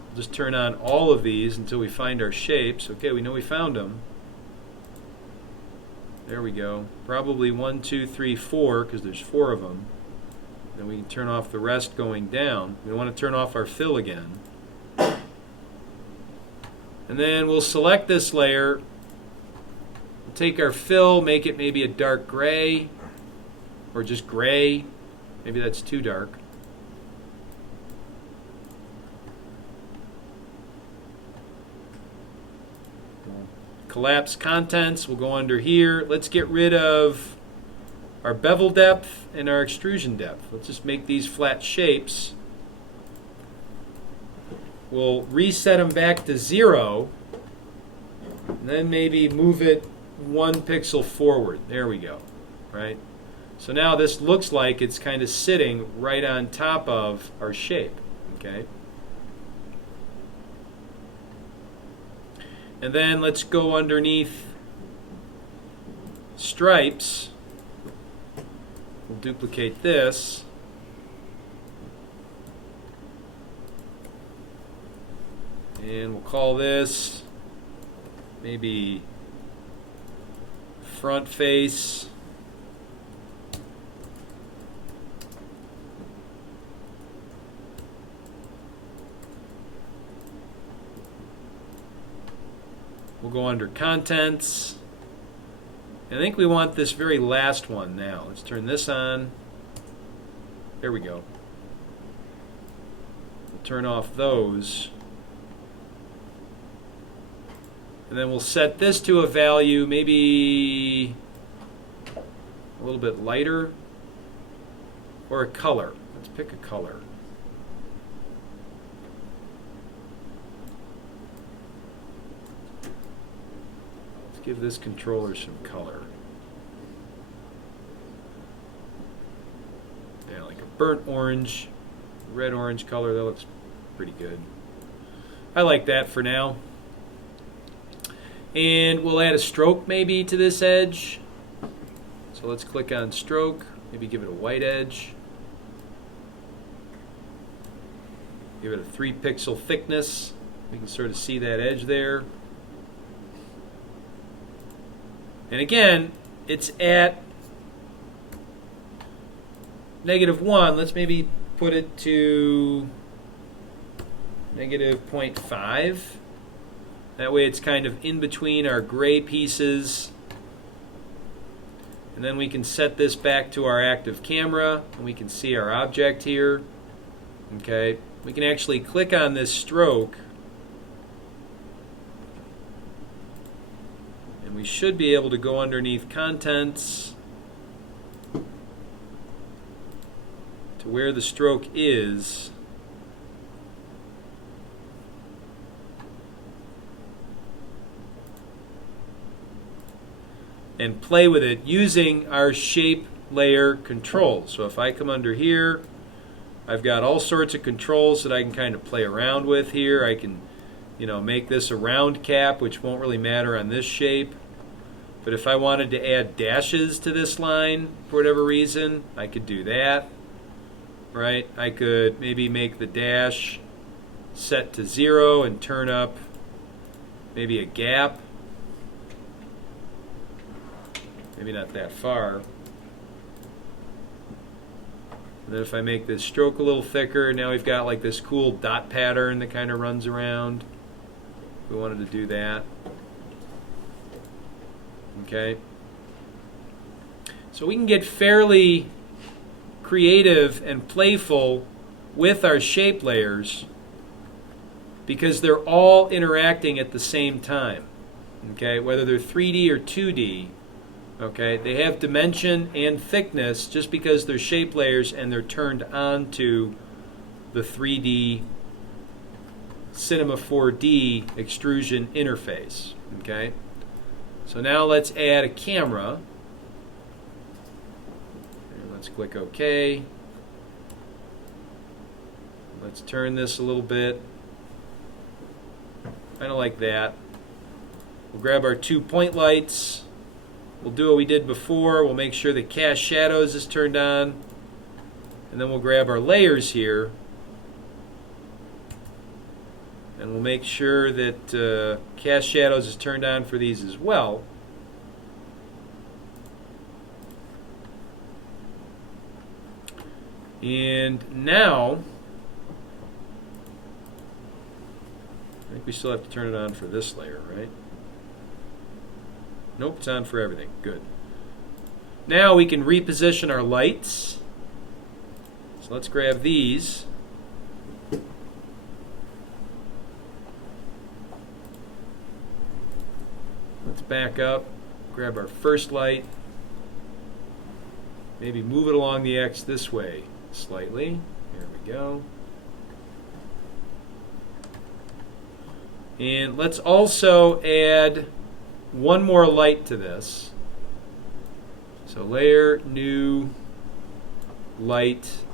We'll just turn on all of these until we find our shapes. Okay, we know we found them. There we go. Probably 1, 2, 3, 4, because there's 4 of them. Then we can turn off the rest going down. We want to turn off our fill again. And then we'll select this layer, we'll take our fill, make it maybe a dark gray, or just gray. Maybe that's too dark. Collapse contents, we'll go under here. Let's get rid of our bevel depth and our extrusion depth. Let's just make these flat shapes. We'll reset them back to 0, and then maybe move it 1 pixel forward. There we go, right? So now this looks like it's kind of sitting right on top of our shape, okay? And then let's go underneath stripes. We'll duplicate this. And we'll call this maybe front face. We'll go under contents. I think we want this very last one now. Let's turn this on. There we go. We'll turn off those. And then we'll set this to a value maybe a little bit lighter, or a color. Let's pick a color. Let's give this controller some color. Yeah, like a burnt orange, red-orange color. That looks pretty good. I like that for now. And we'll add a stroke maybe to this edge. So let's click on stroke, maybe give it a white edge. Give it a 3 pixel thickness. We can sort of see that edge there. And again, it's at -1. Let's maybe put it to -0.5. That way it's kind of in between our gray pieces. And then we can set this back to our active camera, and we can see our object here. Okay, we can actually click on this stroke, and we should be able to go underneath contents to where the stroke is. And play with it using our shape layer controls. So if I come under here, I've got all sorts of controls that I can kind of play around with here. I can, make this a round cap, which won't really matter on this shape. But if I wanted to add dashes to this line for whatever reason, I could do that. Right? I could maybe make the dash set to 0 and turn up maybe a gap. Maybe not that far. And then if I make this stroke a little thicker, now we've got like this cool dot pattern that kind of runs around. If we wanted to do that. Okay. So we can get fairly creative and playful with our shape layers because they're all interacting at the same time. Okay, whether they're 3D or 2D. Okay, they have dimension and thickness just because they're shape layers and they're turned on to the 3D Cinema 4D extrusion interface. Okay, so now let's add a camera. And let's click OK. Let's turn this a little bit. Kind of like that. We'll grab our 2 point lights. We'll do what we did before. We'll make sure that Cast Shadows is turned on. And then we'll grab our layers here. And we'll make sure that Cast Shadows is turned on for these as well. And now, I think we still have to turn it on for this layer, right? Nope, it's on for everything. Good. Now we can reposition our lights. So let's grab these. Let's back up, grab our first light. Maybe move it along the X this way slightly. There we go. And let's also add one more light to this. So layer, new, light.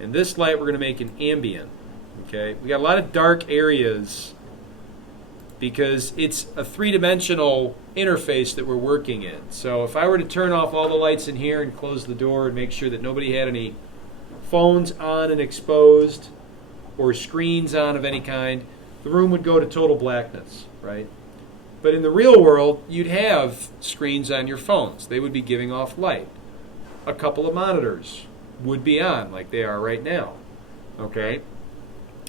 And this light we're going to make an ambient. Okay, we got a lot of dark areas because it's a three-dimensional interface that we're working in. So if I were to turn off all the lights in here and close the door and make sure that nobody had any phones on and exposed or screens on of any kind, the room would go to total blackness, right? But in the real world, you'd have screens on your phones. They would be giving off light. A couple of monitors would be on like they are right now, okay?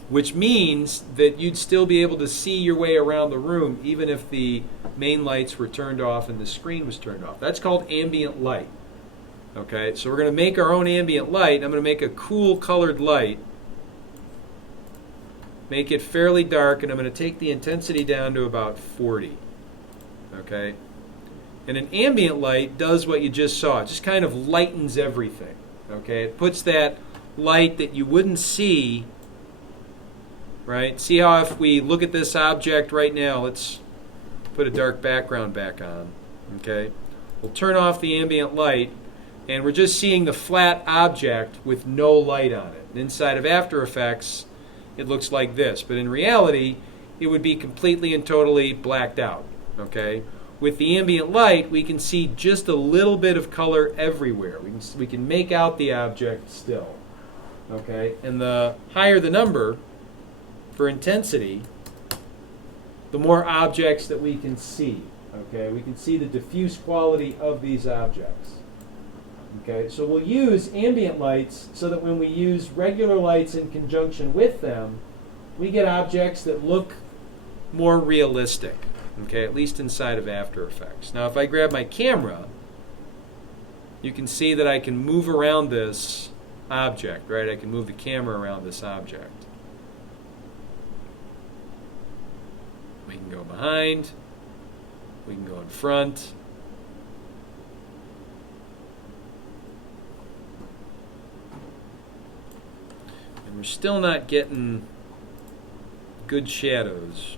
which means that you'd still be able to see your way around the room even if the main lights were turned off and the screen was turned off. That's called ambient light. Okay, so we're going to make our own ambient light. I'm going to make a cool colored light, make it fairly dark, and I'm going to take the intensity down to about 40. Okay, and an ambient light does what you just saw. It just kind of lightens everything. Okay, it puts that light that you wouldn't see, right? See how if we look at this object right now, let's put a dark background back on. Okay, we'll turn off the ambient light, and we're just seeing the flat object with no light on it. And inside of After Effects, it looks like this. But in reality, it would be completely and totally blacked out. Okay? With the ambient light, we can see just a little bit of color everywhere. We can make out the object still. Okay? And the higher the number for intensity, the more objects that we can see. Okay? We can see the diffuse quality of these objects. Okay, so we'll use ambient lights so that when we use regular lights in conjunction with them, we get objects that look more realistic, okay, at least inside of After Effects. Now, if I grab my camera, you can see that I can move around this object, right? I can move the camera around this object. We can go behind, we can go in front. We're still not getting good shadows.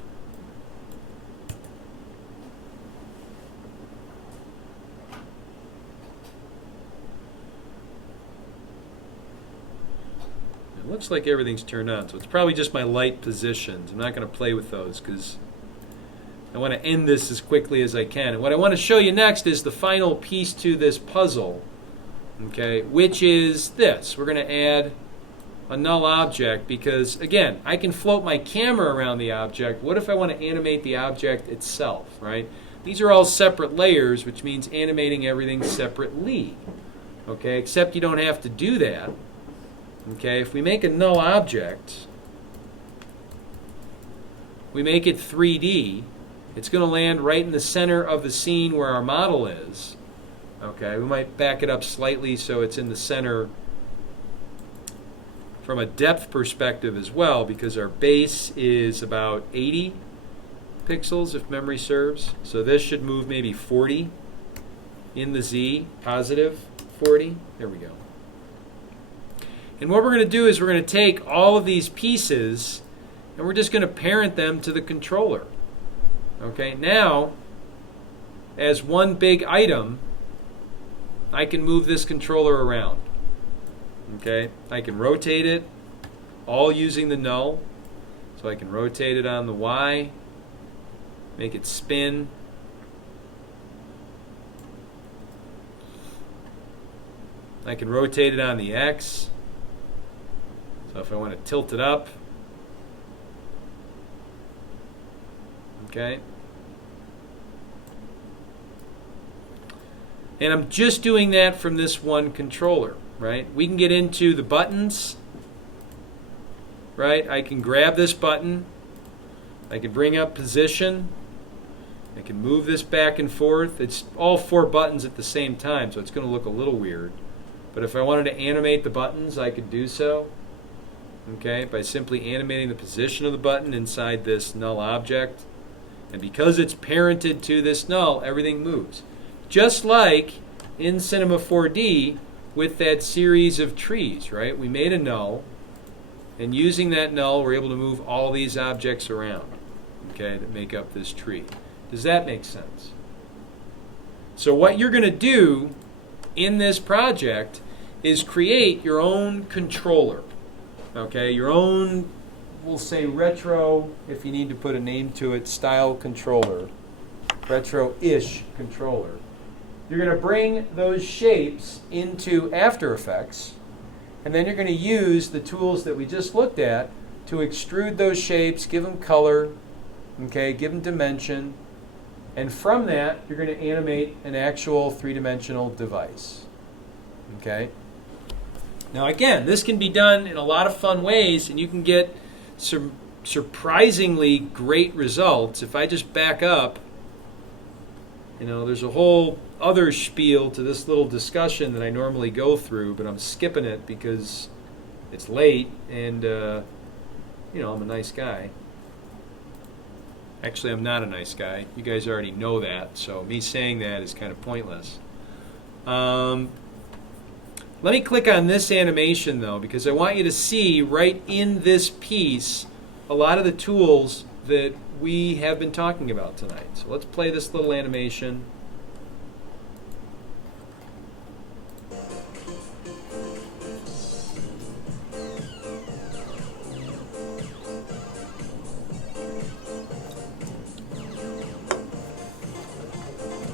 It looks like everything's turned on, so it's probably just my light positions. I'm not going to play with those because I want to end this as quickly as I can. And what I want to show you next is the final piece to this puzzle, okay, which is this. We're going to add a null object because, again, I can float my camera around the object. What if I want to animate the object itself, right? These are all separate layers, which means animating everything separately, okay, except you don't have to do that, okay? If we make a null object, we make it 3D, it's going to land right in the center of the scene where our model is, okay? We might back it up slightly so it's in the center from a depth perspective as well, because our base is about 80 pixels if memory serves. So this should move maybe 40 in the Z, positive 40. There we go. And what we're going to do is we're going to take all of these pieces and we're just going to parent them to the controller. Okay, now as one big item, I can move this controller around. Okay, I can rotate it, all using the null. So I can rotate it on the Y, make it spin. I can rotate it on the X. So if I want to tilt it up, okay. And I'm just doing that from this one controller. Right? We can get into the buttons, right? I can grab this button, I can bring up position, I can move this back and forth. It's all 4 buttons at the same time, so it's going to look a little weird. But if I wanted to animate the buttons, I could do so, okay, by simply animating the position of the button inside this null object. And because it's parented to this null, everything moves. Just like in Cinema 4D, with that series of trees, right? We made a null, and using that null, we're able to move all these objects around, okay, that make up this tree. Does that make sense? So what you're going to do in this project is create your own controller, okay, your own, we'll say retro, if you need to put a name to it, style controller, retro-ish controller. You're going to bring those shapes into After Effects, and then you're going to use the tools that we just looked at to extrude those shapes, give them color, okay, give them dimension, and from that you're going to animate an actual 3-dimensional device. Okay? Now again, this can be done in a lot of fun ways, and you can get surprisingly great results. If I just back up, there's a whole other spiel to this little discussion that I normally go through, but I'm skipping it because it's late and, I'm a nice guy. Actually, I'm not a nice guy. You guys already know that, so me saying that is kind of pointless. Let me click on this animation, though, because I want you to see right in this piece a lot of the tools that we have been talking about tonight. So let's play this little animation.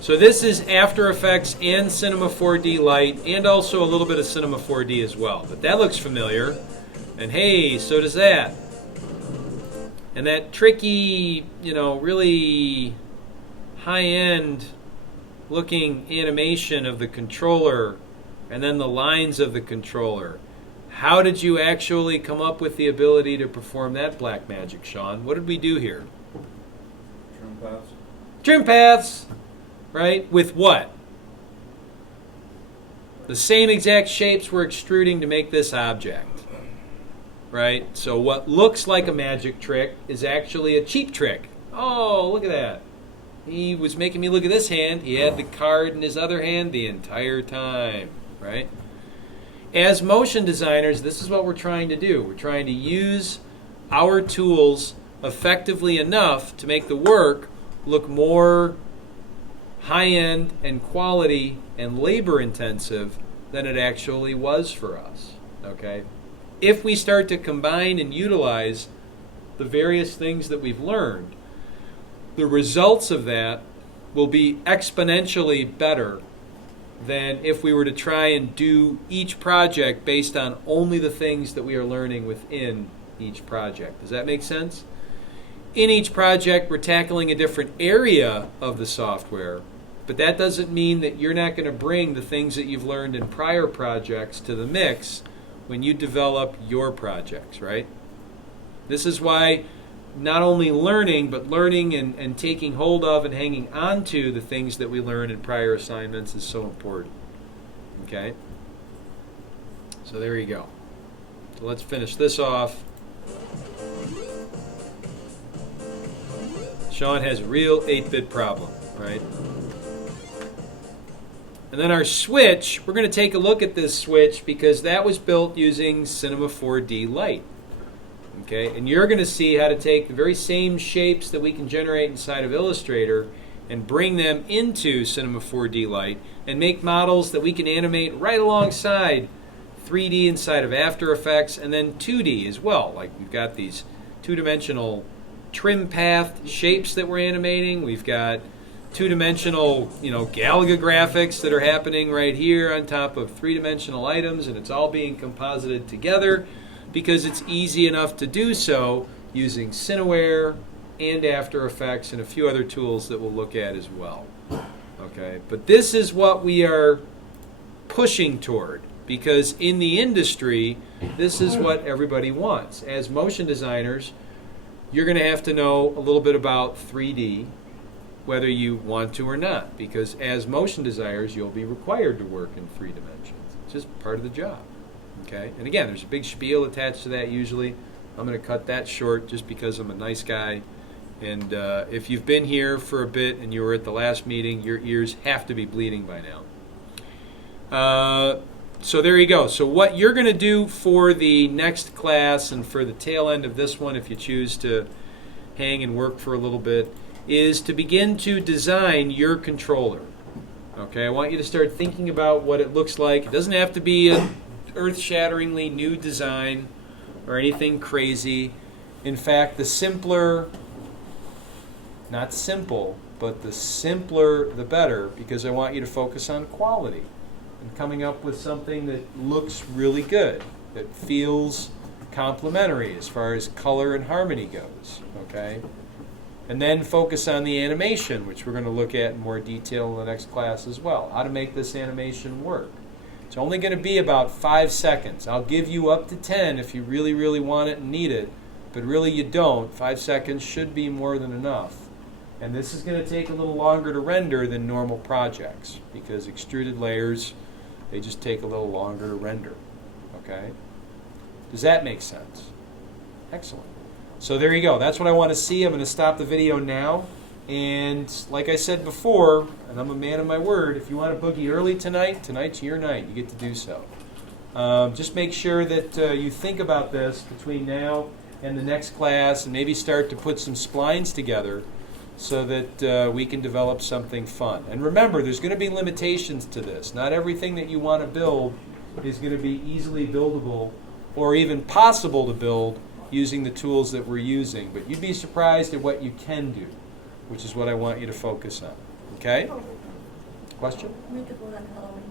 So this is After Effects and Cinema 4D Lite, and also a little bit of Cinema 4D as well. But that looks familiar, and hey, so does that. And that tricky, really high-end looking animation of the controller, and then the lines of the controller. How did you actually come up with the ability to perform that black magic, Sean? What did we do here? Trim paths. Trim paths! Right? With what? The same exact shapes we're extruding to make this object. Right? So what looks like a magic trick is actually a cheap trick. Oh, look at that. He was making me look at this hand. He had the card in his other hand the entire time. Right? As motion designers, this is what we're trying to do. We're trying to use our tools effectively enough to make the work look more high-end and quality and labor-intensive than it actually was for us. Okay? If we start to combine and utilize the various things that we've learned, the results of that will be exponentially better than if we were to try and do each project based on only the things that we are learning within each project. Does that make sense? In each project, we're tackling a different area of the software, but that doesn't mean that you're not going to bring the things that you've learned in prior projects to the mix when you develop your projects, right? This is why not only learning, but learning and taking hold of and hanging on to the things that we learned in prior assignments is so important. Okay? So there you go. So let's finish this off. Sean has a real 8-bit problem, right? And then our switch, we're going to take a look at this switch because that was built using Cinema 4D Lite. Okay, and you're going to see how to take the very same shapes that we can generate inside of Illustrator and bring them into Cinema 4D Lite and make models that we can animate right alongside 3D inside of After Effects and then 2D as well. Like we've got these two-dimensional trim path shapes that we're animating. We've got two-dimensional, Galaga graphics that are happening right here on top of three-dimensional items, and it's all being composited together because it's easy enough to do so using Cineware and After Effects and a few other tools that we'll look at as well. Okay, but this is what we are pushing toward because in the industry, this is what everybody wants. As motion designers, you're going to have to know a little bit about 3D, whether you want to or not, because as motion designers, you'll be required to work in 3 dimensions. It's just part of the job. Okay? And again, there's a big spiel attached to that usually. I'm going to cut that short just because I'm a nice guy. And if you've been here for a bit and you were at the last meeting, your ears have to be bleeding by now. So there you go. So what you're going to do for the next class and for the tail end of this one, if you choose to hang and work for a little bit, is to begin to design your controller. Okay, I want you to start thinking about what it looks like. It doesn't have to be an earth-shatteringly new design or anything crazy. In fact, the simpler, not simple, but the simpler the better, because I want you to focus on quality and coming up with something that looks really good, that feels complementary as far as color and harmony goes. Okay? And then focus on the animation, which we're going to look at in more detail in the next class as well. How to make this animation work. It's only going to be about 5 seconds. I'll give you up to 10 if you really, really want it and need it. but really you don't. 5 seconds should be more than enough. And this is going to take a little longer to render than normal projects because extruded layers, they just take a little longer to render. Okay? Does that make sense? Excellent. So there you go. That's what I want to see. I'm going to stop the video now. And like I said before, and I'm a man of my word, if you want to boogie early tonight, tonight's your night. You get to do so. Just make sure that you think about this between now and the next class and maybe start to put some splines together so that we can develop something fun. And remember, there's going to be limitations to this. Not everything that you want to build is going to be easily buildable or even possible to build using the tools that we're using. But you'd be surprised at what you can do, which is what I want you to focus on. Okay? Question? Read the vote on Halloween.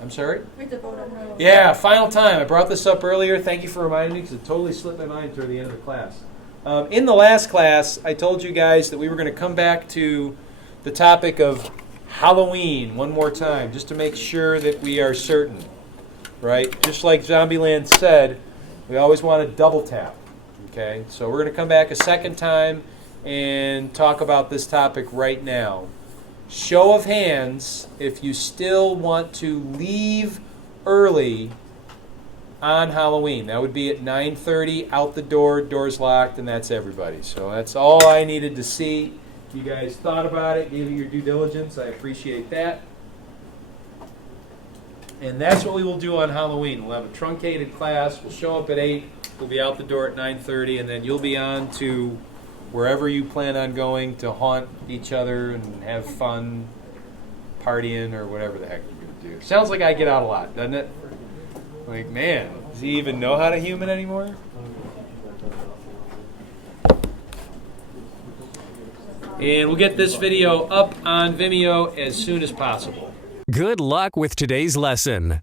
I'm sorry? Read the vote on Halloween. Yeah, final time. I brought this up earlier. Thank you for reminding me because it totally slipped my mind toward the end of the class. In the last class, I told you guys that we were going to come back to the topic of Halloween one more time, just to make sure that we are certain, right? Just like Zombieland said, we always want to double tap, okay? So we're going to come back a second time and talk about this topic right now. Show of hands if you still want to leave early on Halloween. That would be at 9:30, out the door, doors locked, and that's everybody. So that's all I needed to see. You guys thought about it, gave it your due diligence. I appreciate that. And that's what we will do on Halloween. We'll have a truncated class. We'll show up at 8. We'll be out the door at 9:30, and then you'll be on to wherever you plan on going to haunt each other and have fun partying or whatever the heck you're going to do. Sounds like I get out a lot, doesn't it? Like, man, does he even know how to human anymore? And we'll get this video up on Vimeo as soon as possible. Good luck with today's lesson.